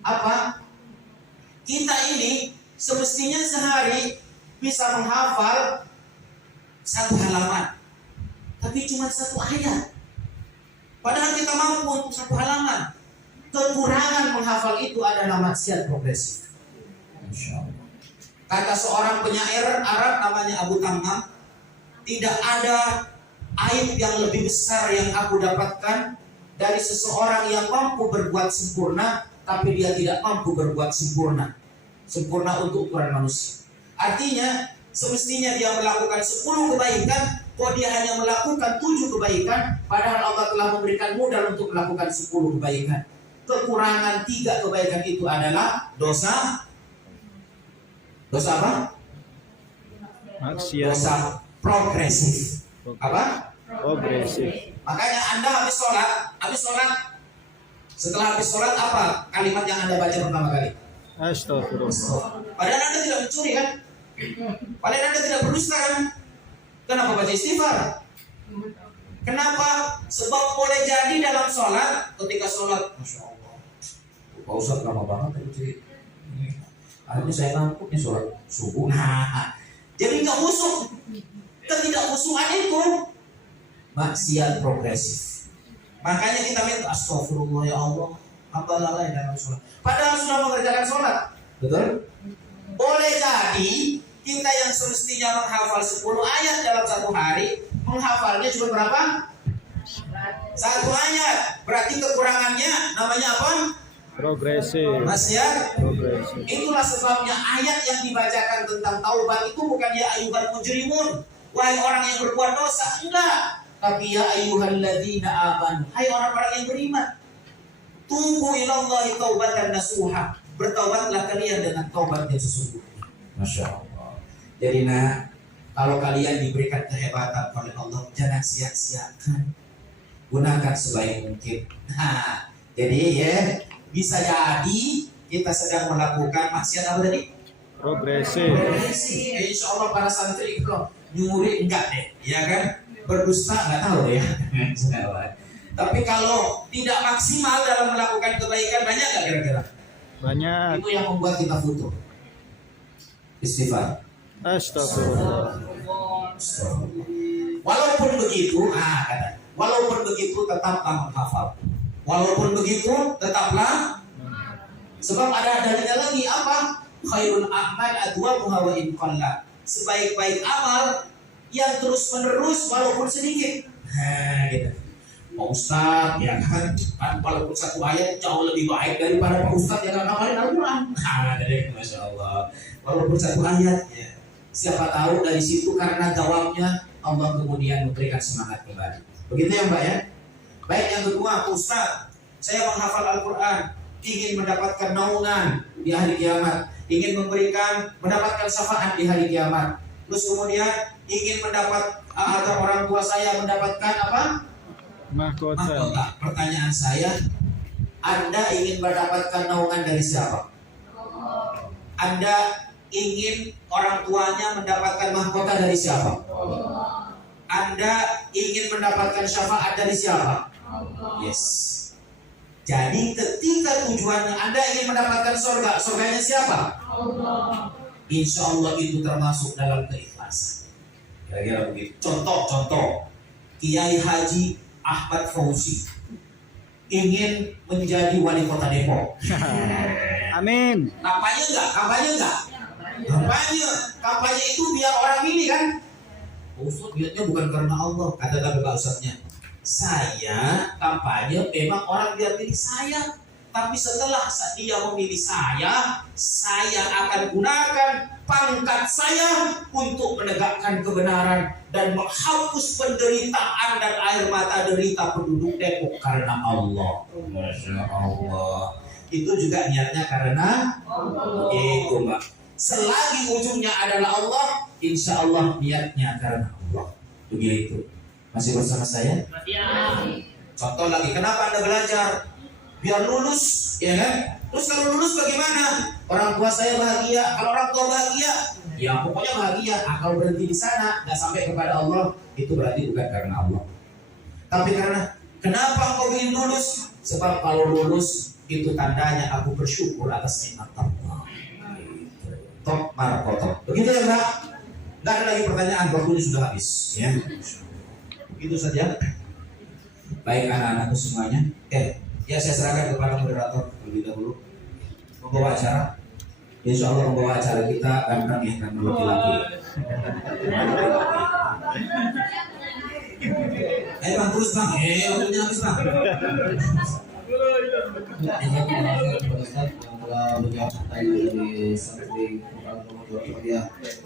Apa? Kita ini semestinya sehari bisa menghafal 1 halaman, tapi cuma 1 ayat. Padahal kita mampu untuk 1 halaman. Kekurangan menghafal itu adalah maksiat progresif. Kata seorang penyair Arab namanya Abu Tamam, tidak ada aib yang lebih besar yang aku dapatkan dari seseorang yang mampu berbuat sempurna, tapi dia tidak mampu berbuat sempurna untuk ukuran manusia. Artinya semestinya dia melakukan 10 kebaikan, kok dia hanya melakukan 7 kebaikan, padahal Allah telah memberikan modal untuk melakukan 10 kebaikan. Kekurangan 3 kebaikan itu adalah dosa apa? Maksiat. Dosa progresif. Apa? Progresif. Makanya Anda habis sholat, setelah habis sholat apa kalimat yang Anda baca pertama kali? Astagfirullah. Padahal Anda tidak mencuri kan? Padahal Anda tidak berdusta kan? Kenapa baca istighfar? Kenapa? Sebab boleh jadi dalam sholat, ketika sholat, Masya Allah, Pak Ustaz lama banget tadi. Akhirnya saya ngantuk nih sholat subuh. Nah, jadi nggak khusyuk. Ketidakhusyukan itu maksiat progresif. Makanya kita minta astagfirullah ya Allah, apa lalai dalam sholat. Padahal sudah mengerjakan sholat. Betul? Boleh jadi kita yang semestinya menghafal 10 ayat dalam 1 hari, menghafalnya cuma berapa? 1 ayat. Berarti kekurangannya namanya apa? Progresif. Maksiat Progresif. Itulah sebabnya ayat yang dibacakan tentang taubat itu bukan ya ayyuhal mujrimun, wahai orang yang berbuat dosa. Enggak. tapi ya ayyuhalladzina amanu, hai orang-orang yang beriman, tubu ilallahi taubatan nasuha, bertaubatlah kalian dengan taubat yang sesungguhnya. Masya Allah. Jadi kalau kalian diberikan kehebatan oleh Allah, jangan sia-siakan, gunakan sebaik mungkin. Jadi ya, bisa jadi kita sedang melakukan maksiat apa tadi? Progresif. Insya Allah para santri kalau nyuri enggak deh, ya kan? Berdusta enggak tahu ya. Tapi kalau tidak maksimal dalam melakukan kebaikan, banyak nggak kira-kira? Banyak. Itu yang membuat kita butuh istighfar. Astagfirullah. Walaupun begitu, walaupun begitu tetaplah menghafal. Walaupun begitu tetaplah, sebab ada dalilnya lagi apa? Khairul a'mal adwamuha wa in qalla. Sebaik-baik amal yang terus menerus walaupun sedikit. Gitu. Pak Ustadz, ya kan, walaupun satu ayat jauh lebih baik daripada Pak Ustadz yang ngapalin Al-Quran. Masya Allah. Walaupun satu ayat, ya. Siapa tahu dari situ karena jawabnya Allah kemudian memberikan semangat kembali. Begitu ya Mbak ya. Baik, yang kedua, Pak Ustadz, saya menghafal Al-Quran, ingin mendapatkan naungan di hari kiamat, ingin mendapatkan syafaat di hari kiamat. Terus kemudian ingin mendapat agar orang tua saya mendapatkan apa? Mahkota. Pertanyaan saya, Anda ingin mendapatkan naungan dari siapa? Anda ingin orang tuanya mendapatkan mahkota dari siapa? Anda ingin mendapatkan syafaat dari siapa? Yes. Jadi ketika tujuannya Anda ingin mendapatkan surga, surganya siapa? Insya Allah itu termasuk dalam keikhlasan. Kira-kira begitu. Contoh, Kiai Haji Ahmad Fauzi ingin menjadi wali kota Depok. Amin. Kampanye enggak? Kampanye itu biar orang ini kan. Ustaz niatnya bukan karena Allah, kata Pak Ustaznya. Saya kampanye memang orang biar pilih saya, tapi setelah dia memilih saya akan gunakan pangkat saya untuk menegakkan kebenaran dan menghapus penderitaan dan air mata derita penduduk Depok karena Allah. Masya Allah. Itu juga niatnya karena itu Mbak. Selagi ujungnya adalah Allah, insya Allah niatnya karena Allah. Begitu. Masih bersama saya? Contoh lagi, kenapa Anda belajar? Biar lulus, ya kan? Terus kalau lulus bagaimana? Orang tua saya bahagia. Kalau orang tua bahagia, ya pokoknya bahagia. Kalau berhenti di sana, nggak sampai kepada Allah, itu berarti bukan karena Allah. Tapi karena kenapa engkau ingin lulus? Sebab kalau lulus itu tandanya aku bersyukur atas nikmat Allah. Tok markotok. Begitu ya Mbak? Nggak ada lagi pertanyaan, waktunya sudah habis. Ya. Begitu saja. Baik anak-anakku semuanya. Ya saya serahkan kepada moderator terlebih dahulu membawa acara. Insya Allah membawa acara kita ganteng ya, kan laki-laki. Bang terus bang, waktunya habis bang.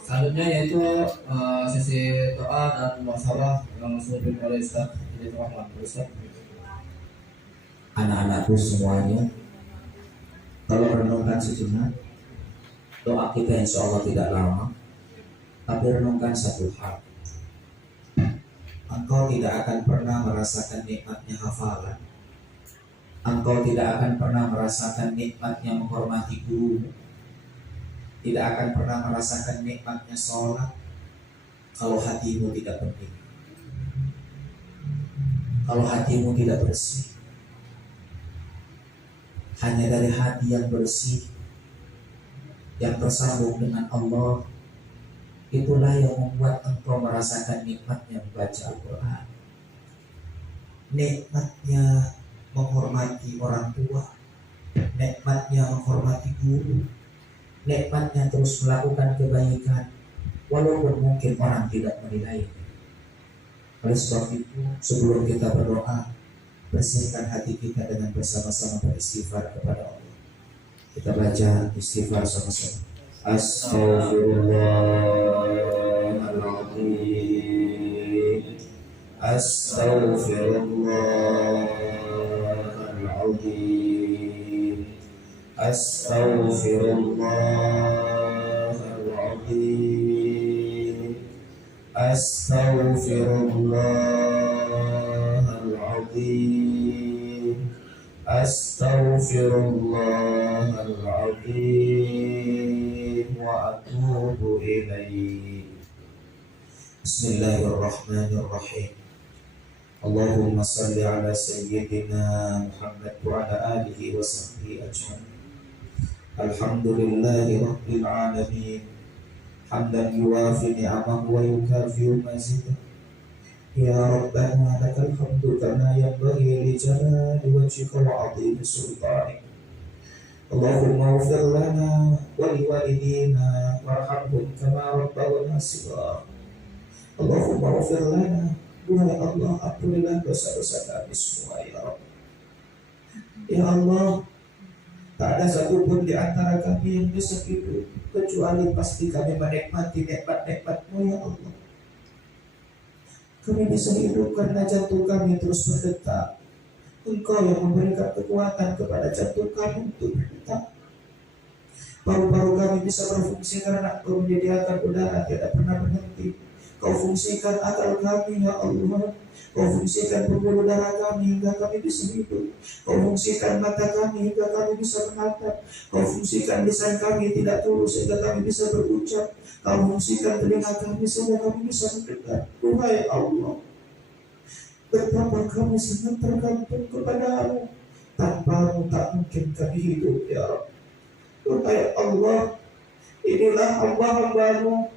Selanjutnya yaitu sesi doa dan muhasabah yang langsung diberikan oleh Ustaz Rahmat. Ustaz. Anak-anakku semuanya, kalau renungkan sejenak, doa kita insya Allah tidak lama, tapi renungkan satu hal. Engkau tidak akan pernah merasakan nikmatnya hafalan. Engkau tidak akan pernah merasakan nikmatnya menghormati guru. Tidak akan pernah merasakan nikmatnya sholat kalau hatimu tidak bening, kalau hatimu tidak bersih. Hanya dari hati yang bersih, yang tersambung dengan Allah, itulah yang membuat engkau merasakan nikmatnya membaca Al-Quran, nikmatnya menghormati orang tua, nikmatnya menghormati guru, nikmatnya terus melakukan kebaikan walaupun mungkin orang tidak menilai. Oleh sebab itu, sebelum kita berdoa, bersihkan hati kita dengan bersama-sama beristighfar kepada Allah. Kita baca istighfar sama-sama. Astaghfirullahaladzim, Astaghfirullahaladzim. Astaghfirullahaladzim. Astaghfirullahaladzim. Astaghfirullahaladzim wa atubu ilaih. Bismillahirrahmanirrahim. Allahumma salli ala sayyidina Muhammad wa ala alihi wa sahbihi ajma'in. Alhamdulillahi rabbil alamin. Hamdan yuwafi ni'amahu wa yukafi'u mazidah. Ya Rabbana lakal hamdu kama yanbaghi li jalali wajhika wa 'azimi sultanik. Allahumma ighfir lana wa liwalidina warhamhum kama rabbawna shighara. Allahumma ighfir lana, wahai Allah, ampunilah dosa-dosa kami semua ya Rabb. Ya Allah, tak ada satupun di antara kami yang bisa hidup kecuali pasti kami menikmati nikmat-nikmat-Mu ya Allah. Kami bisa hidup karena jantung kami terus berdetak. Engkau yang memberikan kekuatan kepada jantung kami untuk berdetak. Paru-paru kami bisa berfungsi karena Engkau menyediakan udara tidak pernah berhenti. Kau fungsikan akal kami ya Allah. Kau fungsikan pembuluh darah kami hingga kami bisa hidup. Kau fungsikan mata kami hingga kami bisa menatap. Kau fungsikan lisan kami tidak tulus sehingga kami bisa berucap. Kau fungsikan telinga kami sehingga kami bisa mendengar. Wahai Allah, betapa kami sangat tergantung kepada-Mu. Tanpa-Mu tak mungkin kami hidup ya Rabb. Wahai Allah, inilah hamba-hamba-Mu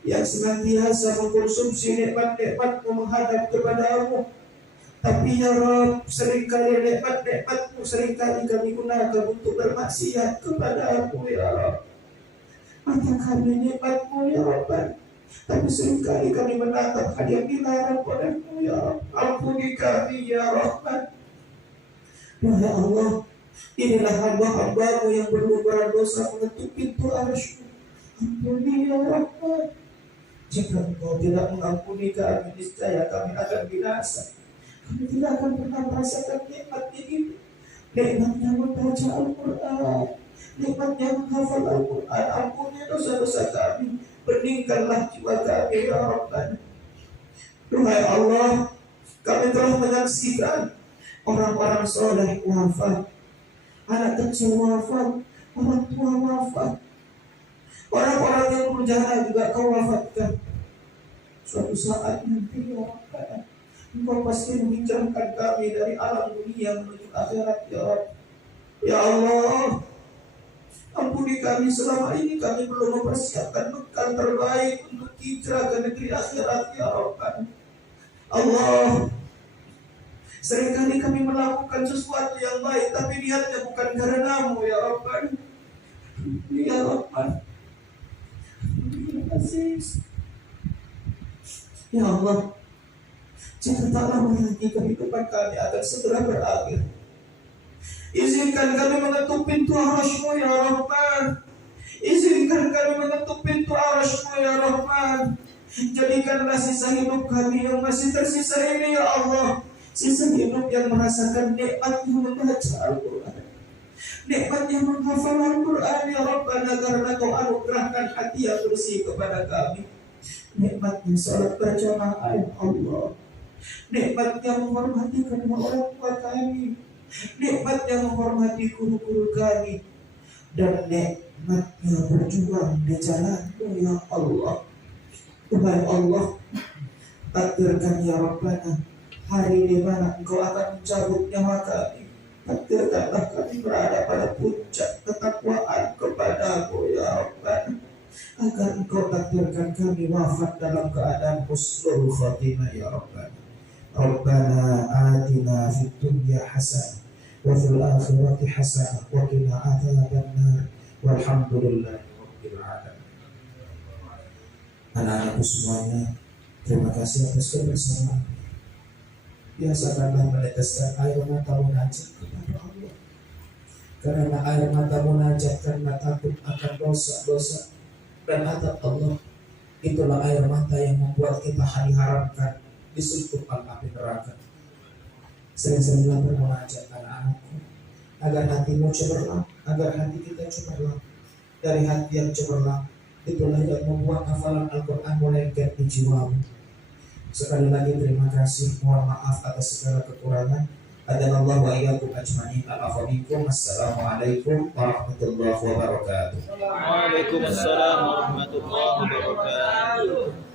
yang senantiasa mengkonsumsi nikmat-nikmat-Mu menghadap kepada-Mu. Tapi ya Rabb, seringkali nikmat-nikmat-Mu seringkali kami gunakan untuk bermaksiat kepada-Mu ya Rabb. Mata kami nikmat-Mu ya Rabb, tapi seringkali kami menatap hal yang dilarang pada-Mu ya Rabb. Ampuni kami ya Rabb. Wahai Allah, inilah hamba-hamba-Mu yang berlumuran dosa mengetuk pintu Arsy-Mu. Ampuni ya Rabb. Jika Engkau tidak mengampuni kami, niscaya kami akan binasa. Kami tidak akan pernah merasakan nikmat ini. Nikmatnya membaca Al-Quran, nikmatnya menghafal Al-Quran. Ampuni dosa-dosa kami, beningkanlah jiwa kami ya Rabbana. Duhai Allah, kami telah menyaksikan orang-orang soleh wafat, anak kecil wafat, orang tua wafat, orang-orang yang berjalan juga Kau wafatkan. Suatu saat nanti ya Rabbana, Engkau pasti menghijrahkan kami dari alam dunia menuju akhirat ya Rabb. Ya Allah, ampuni kami, selama ini kami belum mempersiapkan bekal terbaik untuk hijrah ke negeri akhirat ya Rabbana. Allah, seringkali kami melakukan sesuatu yang baik tapi niatnya bukan karena-Mu ya Rabbana. Ya Rabbana, ya Allah, jika tak lama lagi kehidupan kami akan segera berakhir, izinkan kami mengetuk pintu Arsy-Mu ya Rahman. Izinkan kami mengetuk pintu Arsy-Mu ya Rahman. Jadikanlah sisa hidup kami yang masih tersisa ini ya Allah, sisa hidup yang merasakan nikmat yang membaca Al-Quran, nikmat yang menghafal Al-Quran ya Rabbana, karena Kau anugerahkan hati yang bersih kepada kami. Nikmatnya salat berjamaah ya Allah, nikmatnya menghormati kedua orang tua kami, nikmatnya menghormati guru-guru kami, dan nikmatnya berjuang di jalan-Mu ya Allah. Wahai Allah, takdirkan ya Rabbana hari di mana Engkau akan mencabut nyawa kami. Takdirkanlah kami berada pada puncak ketakwaan kepada-Mu ya Rabbana, agar Engkau takdirkan kami wafat dalam keadaan husnul khatimah ya Rabbana. Rabbana atina fid dunya hasanah wa fil akhirati hasanah wa qina adzabannar. Walhamdulillahi rabbil alamin. Anak-anakku semuanya, terima kasih atas kebersamaan. Biasakanlah meneteskan air mata munajat kepada Allah, karena air mata munajat karena takut akan dosa-dosa dan azab Allah, itulah air mata yang membuat kita diharamkan disuntukkan api neraka. Sering-seringlah bermunajat anak-anakku, agar hatimu cemerlang, agar hati kita cemerlang. Dari hati yang cemerlang, itulah yang membuat hafalan Al-Quran melengket di jiwamu. Sekali lagi terima kasih, mohon maaf atas segala kekurangan. Adanallahu wa iyyakum ajma'in. Assalamualaikum warahmatullahi wabarakatuh. Waalaikumsalam warahmatullahi wabarakatuh.